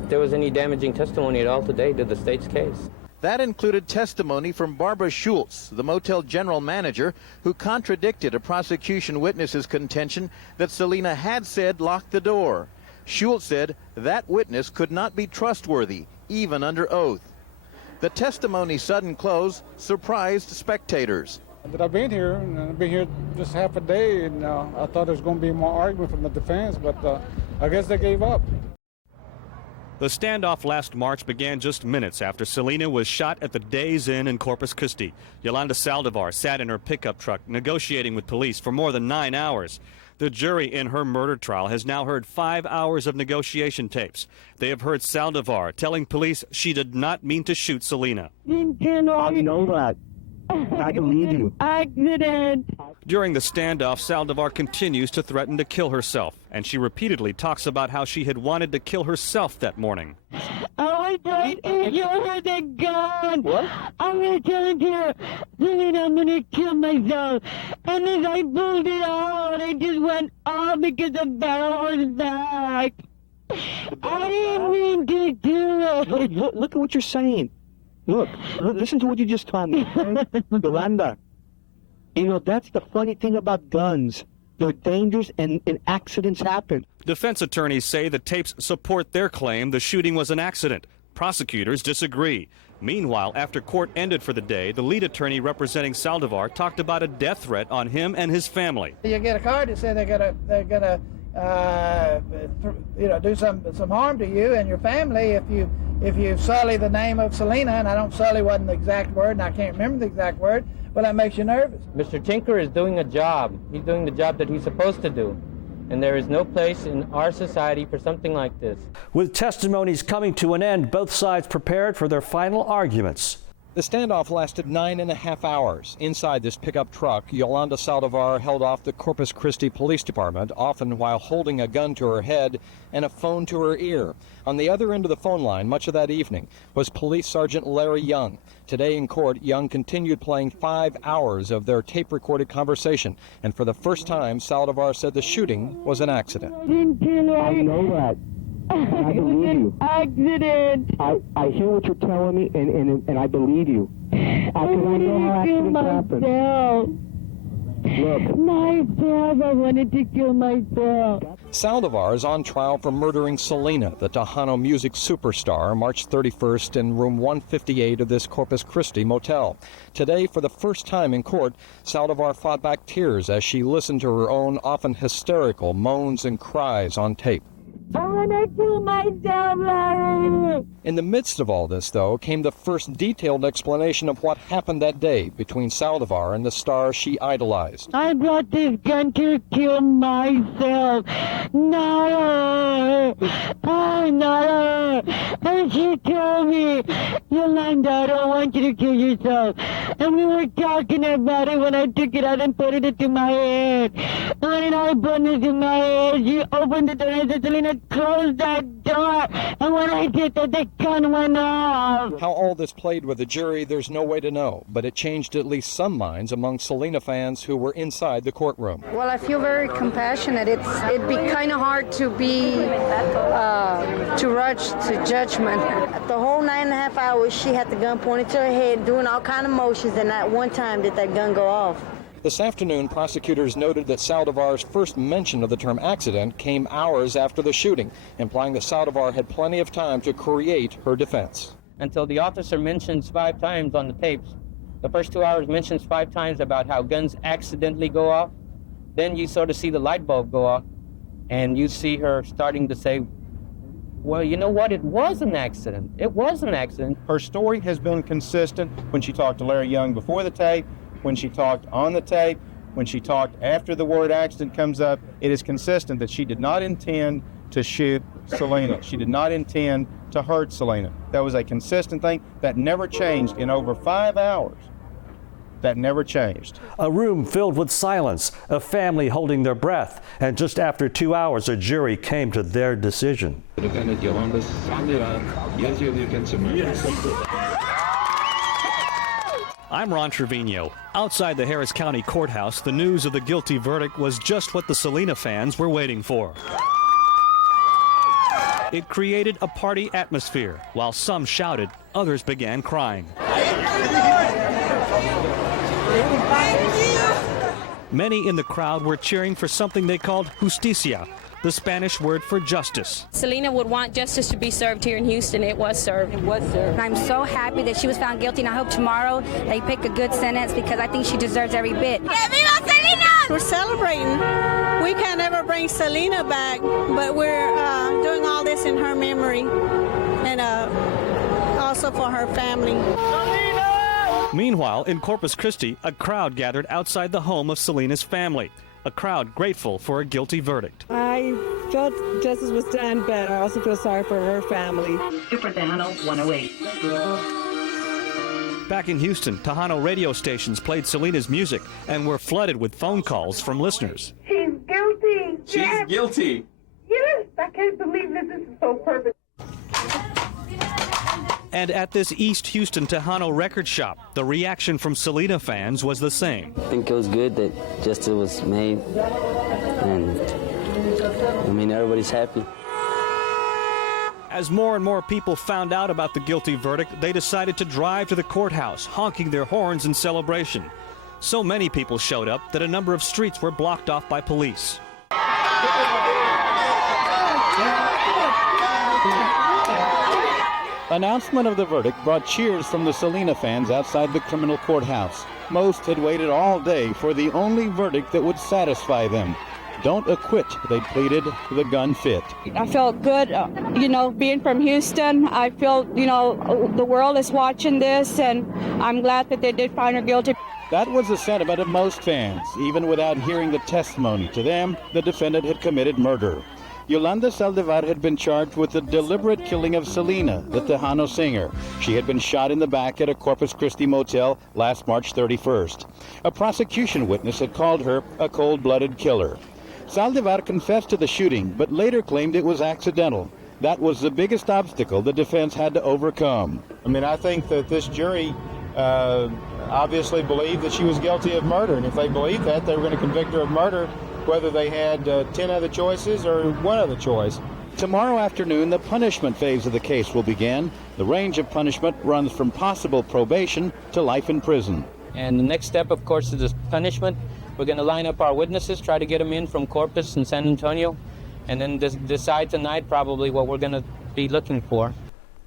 there was any damaging testimony at all today to the state's case. That included testimony from Barbara Schultz, the motel general manager, who contradicted a prosecution witness's contention that Selena had said lock the door. Schultz said that witness could not be trustworthy, even under oath. The testimony's sudden close surprised spectators. But I've been here just half a day, and I thought there was going to be more argument from the defense, but I guess they gave up. The standoff last March began just minutes after Selena was shot at the Days Inn in Corpus Christi. Yolanda Saldívar sat in her pickup truck negotiating with police for more than 9 hours. The jury in her murder trial has now heard 5 hours of negotiation tapes. They have heard Saldivar telling police she did not mean to shoot Selena. I know that. I believe you. Accident. During the standoff, Saldivar continues to threaten to kill herself, and she repeatedly talks about how she had wanted to kill herself that morning. I was right in your the gun. What? I'm going to tell you, Selena, I'm going to kill myself. And as I pulled it out, I just went off because the barrel was back. I didn't mean to do it. Look at what you're saying. Look, listen to what you just told me. Yolanda, you know, that's the funny thing about guns. They're dangerous and accidents happen. Defense attorneys say the tapes support their claim the shooting was an accident. Prosecutors disagree. Meanwhile, after court ended for the day, the lead attorney representing Saldivar talked about a death threat on him and his family. You get a card that says they're gonna do some harm to you and your family if you sully the name of Selena, and I don't sully wasn't the exact word, and I can't remember the exact word. Well, that makes you nervous. Mr. Tinker is doing a job. He's doing the job that he's supposed to do. And there is no place in our society for something like this. With testimonies coming to an end, both sides prepared for their final arguments. The standoff lasted 9.5 hours. Inside this pickup truck, Yolanda Saldívar held off the Corpus Christi Police Department, often while holding a gun to her head and a phone to her ear. On the other end of the phone line, much of that evening, was Police Sergeant Larry Young. Today in court, Young continued playing 5 hours of their tape-recorded conversation, and for the first time, Saldivar said the shooting was an accident. I know that. I believe you. Accident. I hear what you're telling me, and I believe you. I know how accidents happen. Look. Myself, I wanted to kill myself. Saldivar is on trial for murdering Selena, the Tejano music superstar, March 31st in room 158 of this Corpus Christi motel. Today, for the first time in court, Saldivar fought back tears as she listened to her own often hysterical moans and cries on tape. I want to kill myself, Larry. In the midst of all this, though, came the first detailed explanation of what happened that day between Saldivar and the star she idolized. I brought this gun to kill myself. No, I'm not her. And she told me, Yolanda, I don't want you to kill yourself. And we were talking about it when I took it out and put it into my head. When I put it in my head, she opened the door and said, Selena, closed that door, and when I did that, the gun went off. How all this played with the jury, there's no way to know, but it changed at least some minds among Selena fans who were inside the courtroom. Well, I feel very compassionate. It'd be kind of hard to be to rush to judgment. The whole 9.5 hours, she had the gun pointed to her head, doing all kind of motions, and not one time did that gun go off. This afternoon, prosecutors noted that Saldivar's first mention of the term accident came hours after the shooting, implying that Saldivar had plenty of time to create her defense. Until the officer mentions 5 times on the tapes, the first 2 hours mentions 5 times about how guns accidentally go off. Then you sort of see the light bulb go off, and you see her starting to say, well, you know what? It was an accident. It was an accident. Her story has been consistent when she talked to Larry Young before the tape, when she talked on the tape, when she talked after the word accident comes up. It is consistent that she did not intend to shoot Selena. She did not intend to hurt Selena. That was a consistent thing that never changed in over 5 hours. That never changed. A room filled with silence, a family holding their breath, and just after 2 hours, a jury came to their decision. Defendant Yolanda Saldívar, yes, you can submit. I'm Ron Trevino. Outside the Harris County Courthouse, the news of the guilty verdict was just what the Selena fans were waiting for. It created a party atmosphere. While some shouted, others began crying. Many in the crowd were cheering for something they called justicia, the Spanish word for justice. Selena would want justice to be served here in Houston. It was served. It was served. I'm so happy that she was found guilty, and I hope tomorrow they pick a good sentence because I think she deserves every bit. ¡Viva Selena! We're celebrating. We can't ever bring Selena back, but we're doing all this in her memory and also for her family. Meanwhile, in Corpus Christi, a crowd gathered outside the home of Selena's family. A crowd grateful for a guilty verdict. I felt justice was done, but I also feel sorry for her family. Super Tejano 108. Back in Houston, Tejano radio stations played Selena's music and were flooded with phone calls from listeners. She's guilty. She's guilty. Yes, I can't believe this is so perfect. And at this East Houston Tejano record shop, the reaction from Selena fans was the same. I think it was good that justice was made, and I mean, everybody's happy. As more and more people found out about the guilty verdict, they decided to drive to the courthouse, honking their horns in celebration. So many people showed up that a number of streets were blocked off by police. Announcement of the verdict brought cheers from the Selena fans outside the criminal courthouse. Most had waited all day for the only verdict that would satisfy them. Don't acquit, they pleaded, the gun fit. I felt good, being from Houston. I feel, the world is watching this, and I'm glad that they did find her guilty. That was the sentiment of most fans. Even without hearing the testimony, to them, the defendant had committed murder. Yolanda Saldívar had been charged with the deliberate killing of Selena, the Tejano singer. She had been shot in the back at a Corpus Christi motel last March 31st. A prosecution witness had called her a cold-blooded killer. Saldivar confessed to the shooting, but later claimed it was accidental. That was the biggest obstacle the defense had to overcome. I mean, I think that this jury obviously believed that she was guilty of murder, and if they believed that, they were going to convict her of murder, whether they had 10 other choices or one other choice. Tomorrow afternoon, the punishment phase of the case will begin. The range of punishment runs from possible probation to life in prison. And the next step, of course, is the punishment. We're going to line up our witnesses, try to get them in from Corpus and San Antonio, and then decide tonight probably what we're going to be looking for.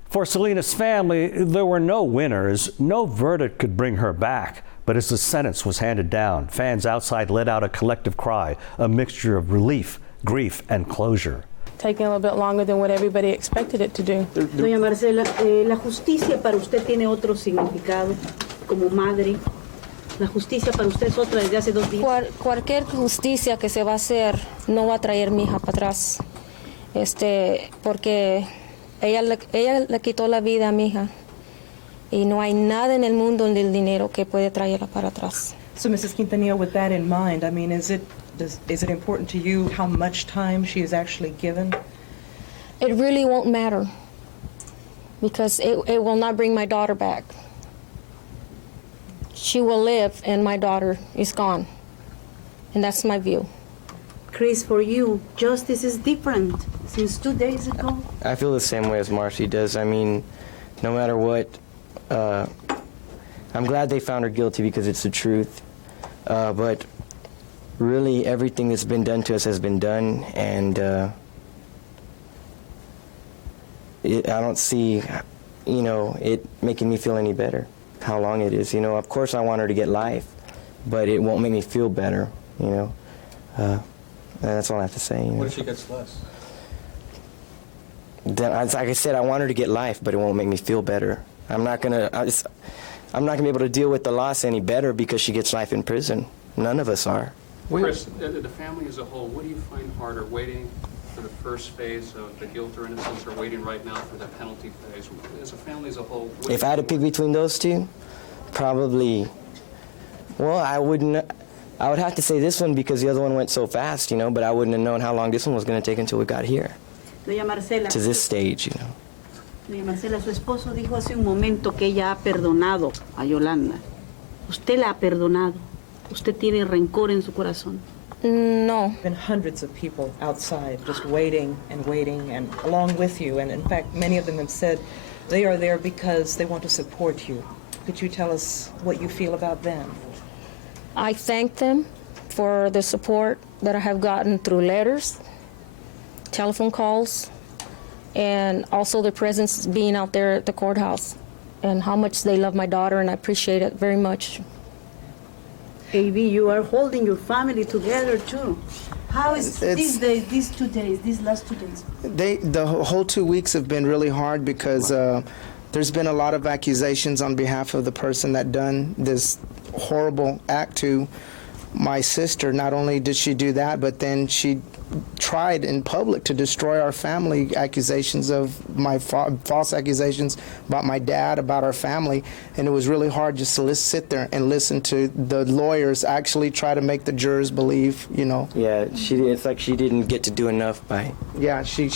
For Selena's family, there were no winners. No verdict could bring her back. But as the sentence was handed down, fans outside let out a collective cry, a mixture of relief, grief, and closure. Taking a little bit longer than what everybody expected it to do. Doña Marcela, la justicia para usted tiene otro significado como madre. La justicia para usted es otra desde hace 2 días. Cualquier justicia que se va a hacer no va a traer mi hija para atrás. Porque ella le quitó la vida a mi hija. Y no hay nada en el mundo del dinero que puede traerla para atrás. So, Mrs. Quintanilla, with that in mind, I mean, is it important to you how much time she is actually given It really won't matter because it will not bring my daughter back. She will live and my daughter is gone. And that's my view. Chris, for you, justice is different since 2 days ago. I feel the same way as Marcy does. I mean, no matter what, I'm glad they found her guilty because it's the truth. But really, everything that's been done to us has been done, and I don't see, you know, it making me feel any better. How long it is, you know. Of course, I want her to get life, but it won't make me feel better, you know. And that's all I have to say. You know? What if she gets less? Then, like I said, I want her to get life, but it won't make me feel better. I'm not gonna be able to deal with the loss any better because she gets life in prison. None of us are. Chris, the family as a whole, what do you find harder, waiting for the first phase of the guilt or innocence, or waiting right now for the penalty phase? As a family as a whole, If I had to pick between those two, probably, well, I would have to say this one because the other one went so fast, you know, but I wouldn't have known how long this one was going to take until we got here. Doña Marcela. To this stage, you know. Doña Marcela, su esposo dijo hace un momento que ella ha perdonado a Yolanda. ¿Usted la ha perdonado? ¿Usted tiene rencor en su corazón? No. Been hundreds of people outside just waiting and along with you. And in fact, many of them have said they are there because they want to support you. Could you tell us what you feel about them? I thank them for the support that I have gotten through letters, telephone calls, and also their presence being out there at the courthouse, and how much they love my daughter, and I appreciate it very much. A.B., you are holding your family together too. How is these days, these last 2 days? The whole 2 weeks have been really hard because there's been a lot of accusations on behalf of the person that done this horrible act to my sister. Not only did she do that, but then she tried in public to destroy our family. Accusations of my false accusations about my dad, about our family, and it was really hard just to sit there and listen to the lawyers actually try to make the jurors believe, you know. Yeah, it's like she didn't get to do enough by. Yeah, she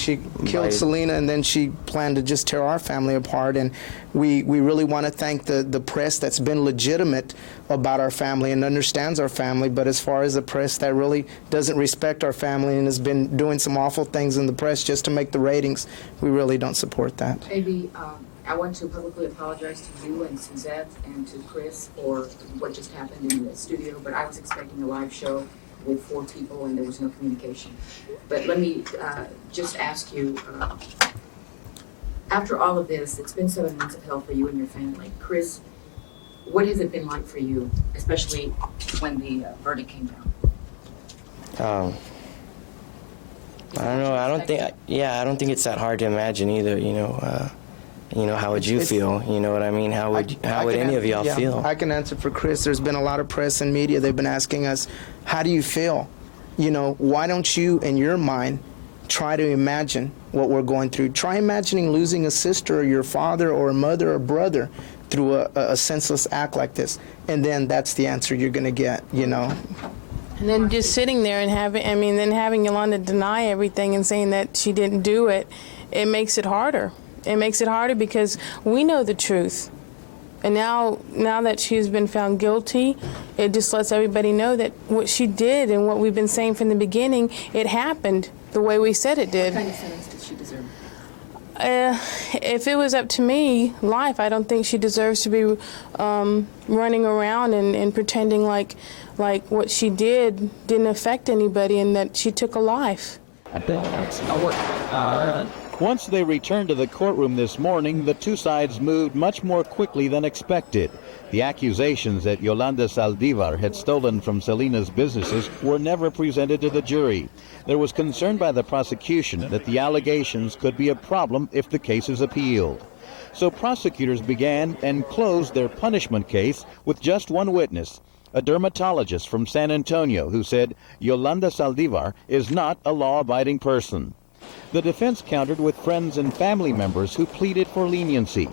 killed Selena, and then she planned to just tear our family apart. And we really want to thank the press that's been legitimate about our family and understands our family, but as far as the press that really doesn't respect our family and has been doing some awful things in the press just to make the ratings, we really don't support that. Maybe I want to publicly apologize to you and Suzette and to Chris for what just happened in the studio, but I was expecting a live show with 4 people and there was no communication. But let me just ask you, after all of this, it's been 7 months of hell for you and your family. Chris, what has it been like for you, especially when the verdict came down? I don't know. I don't think it's that hard to imagine either. You know, how would you feel? You know what I mean? How would any of y'all feel? I can answer for Chris. There's been a lot of press and media. They've been asking us, how do you feel? You know, why don't you, in your mind, try to imagine what we're going through? Try imagining losing a sister or your father or a mother or brother through a senseless act like this. And then that's the answer you're going to get, you know. And then just sitting there and having Yolanda deny everything and saying that she didn't do it, it makes it harder. It makes it harder because we know the truth. And now that she's been found guilty, it just lets everybody know that what she did and what we've been saying from the beginning, it happened the way we said it did. What kind of sentence did she deserve? If it was up to me, life. I don't think she deserves to be running around and pretending like what she did didn't affect anybody and that she took a life. I think that's work. Once they returned to the courtroom this morning, the two sides moved much more quickly than expected. The accusations that Yolanda Saldívar had stolen from Selena's businesses were never presented to the jury. There was concern by the prosecution that the allegations could be a problem if the case is appealed. So prosecutors began and closed their punishment case with just one witness, a dermatologist from San Antonio who said Yolanda Saldívar is not a law-abiding person. The defense countered with friends and family members who pleaded for leniency.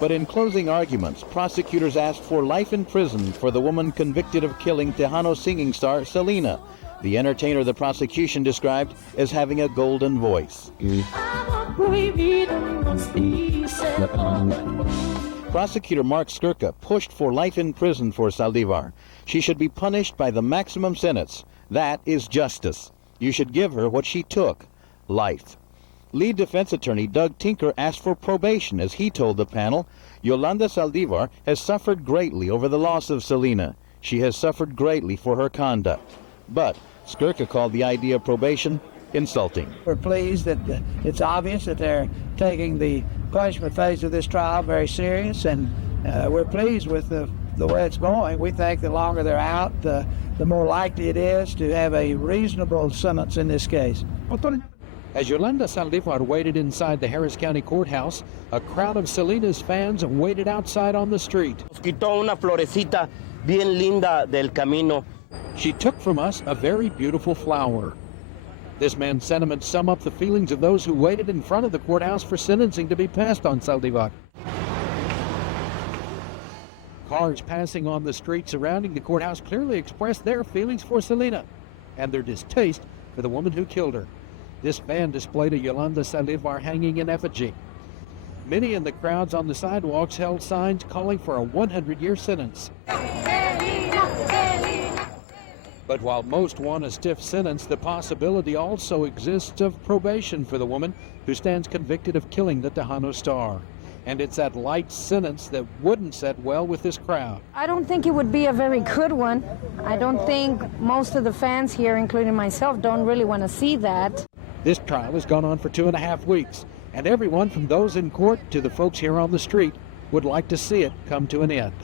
But in closing arguments, prosecutors asked for life in prison for the woman convicted of killing Tejano singing star Selena. the entertainer the prosecution described as having a golden voice. Prosecutor Mark Skirka pushed for life in prison for Saldivar. She should be punished by the maximum sentence. That is justice. You should give her what she took, life. Lead defense attorney Doug Tinker asked for probation as he told the panel, Yolanda Saldívar has suffered greatly over the loss of Selena. She has suffered greatly for her conduct. But Skirka called the idea of probation insulting. We're pleased that it's obvious that they're taking the punishment phase of this trial very serious, and we're pleased with the way it's going. We think the longer they're out, the more likely it is to have a reasonable sentence in this case. As Yolanda Saldívar waited inside the Harris County Courthouse, a crowd of Selena's fans waited outside on the street. Quitó una florecita bien linda del camino. She took from us a very beautiful flower. This man's sentiments sum up the feelings of those who waited in front of the courthouse for sentencing to be passed on Saldivar. Cars passing on the street surrounding the courthouse clearly expressed their feelings for Selena and their distaste for the woman who killed her. This van displayed a Yolanda Saldívar hanging in effigy. Many in the crowds on the sidewalks held signs calling for a 100-year sentence. But while most want a stiff sentence, the possibility also exists of probation for the woman who stands convicted of killing the Tejano star. And it's that light sentence that wouldn't set well with this crowd. I don't think it would be a very good one. I don't think most of the fans here, including myself, don't really want to see that. This trial has gone on for 2.5 weeks, and everyone from those in court to the folks here on the street would like to see it come to an end.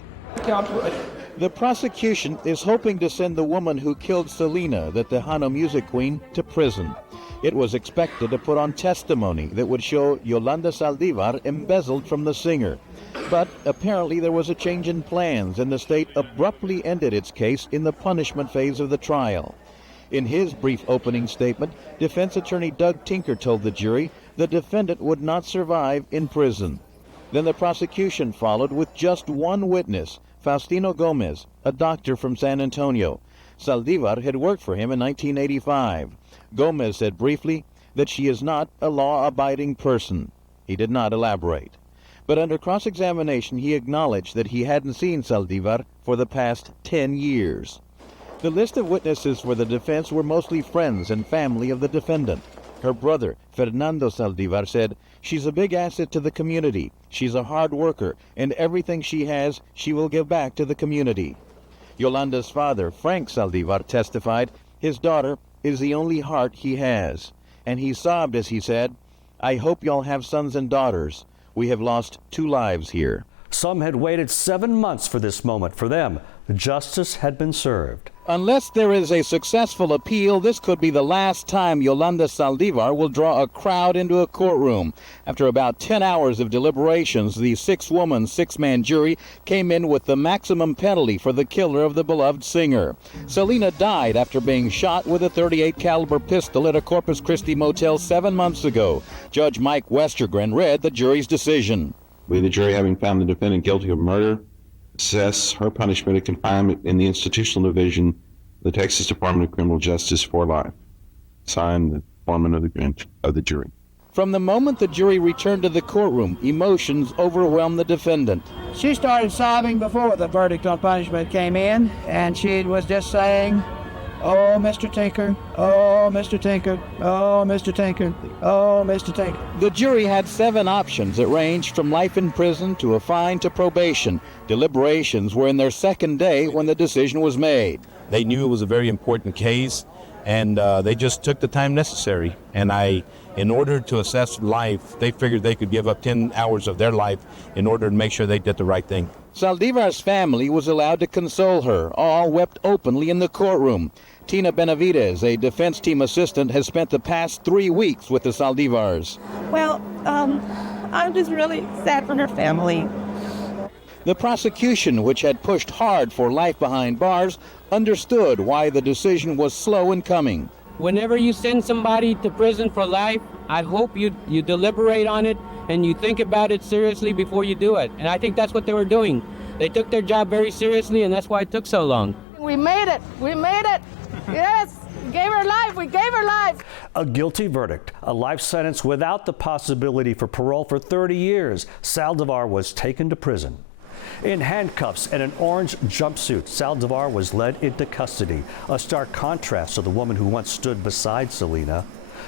The prosecution is hoping to send the woman who killed Selena, the Tejano music queen, to prison. It was expected to put on testimony that would show Yolanda Saldívar embezzled from the singer. But apparently there was a change in plans, and the state abruptly ended its case in the punishment phase of the trial. In his brief opening statement, defense attorney Doug Tinker told the jury the defendant would not survive in prison. Then the prosecution followed with just one witness, Faustino Gomez, a doctor from San Antonio. Saldivar had worked for him in 1985. Gomez said briefly that she is not a law-abiding person. He did not elaborate. But under cross-examination, he acknowledged that he hadn't seen Saldivar for the past 10 years. The list of witnesses for the defense were mostly friends and family of the defendant. Her brother, Fernando Saldivar, said, "She's a big asset to the community. She's a hard worker, and everything she has, she will give back to the community." Yolanda's father, Frank Saldivar, testified his daughter is the only heart he has. And he sobbed as he said, "I hope y'all have sons and daughters. We have lost 2 lives here." Some had waited 7 months for this moment. For them, justice had been served. Unless there is a successful appeal, this could be the last time Yolanda Saldívar will draw a crowd into a courtroom. After about 10 hours of deliberations, the 6-woman, 6-man jury came in with the maximum penalty for the killer of the beloved singer. Selena died after being shot with a .38 caliber pistol at a Corpus Christi motel 7 months ago. Judge Mike Westergren read the jury's decision. We, the jury, having found the defendant guilty of murder, assess her punishment of confinement in the institutional division of the Texas Department of Criminal Justice for life. Signed, the foreman of the jury. From the moment the jury returned to the courtroom, emotions overwhelmed the defendant. She started sobbing before the verdict on punishment came in, and she was just saying, "Oh, Mr. Tinker, oh, Mr. Tinker, oh, Mr. Tinker, oh, Mr. Tinker." The jury had 7 options that ranged from life in prison to a fine to probation. Deliberations were in their 2nd day when the decision was made. They knew it was a very important case, and they just took the time necessary. And in order to assess life, they figured they could give up 10 hours of their life in order to make sure they did the right thing. Saldivar's family was allowed to console her. All wept openly in the courtroom. Tina Benavides, a defense team assistant, has spent the past 3 weeks with the Saldívars. Well, I'm just really sad for her family. The prosecution, which had pushed hard for life behind bars, understood why the decision was slow in coming. Whenever you send somebody to prison for life, I hope you deliberate on it and you think about it seriously before you do it. And I think that's what they were doing. They took their job very seriously, and that's why it took so long. We made it. We made it. Yes. gave her life. We gave her life. A guilty verdict, a life sentence without the possibility for parole for 30 years. Saldivar was taken to prison. In handcuffs and an orange jumpsuit, Saldivar was led into custody, a stark contrast to the woman who once stood beside Selena.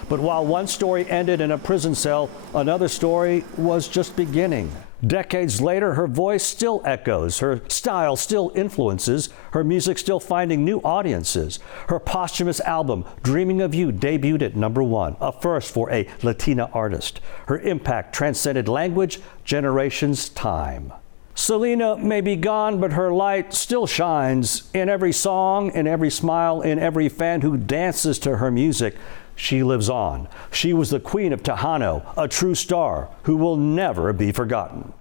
But while one story ended in a prison cell, another story was just beginning. Decades later, her voice still echoes, her style still influences, her music still finding new audiences. Her posthumous album, Dreaming of You, debuted at #1, a first for a Latina artist. Her impact transcended language, generations, time. Selena may be gone, but her light still shines in every song, in every smile, in every fan who dances to her music. She lives on. She was the Queen of Tejano, a true star who will never be forgotten.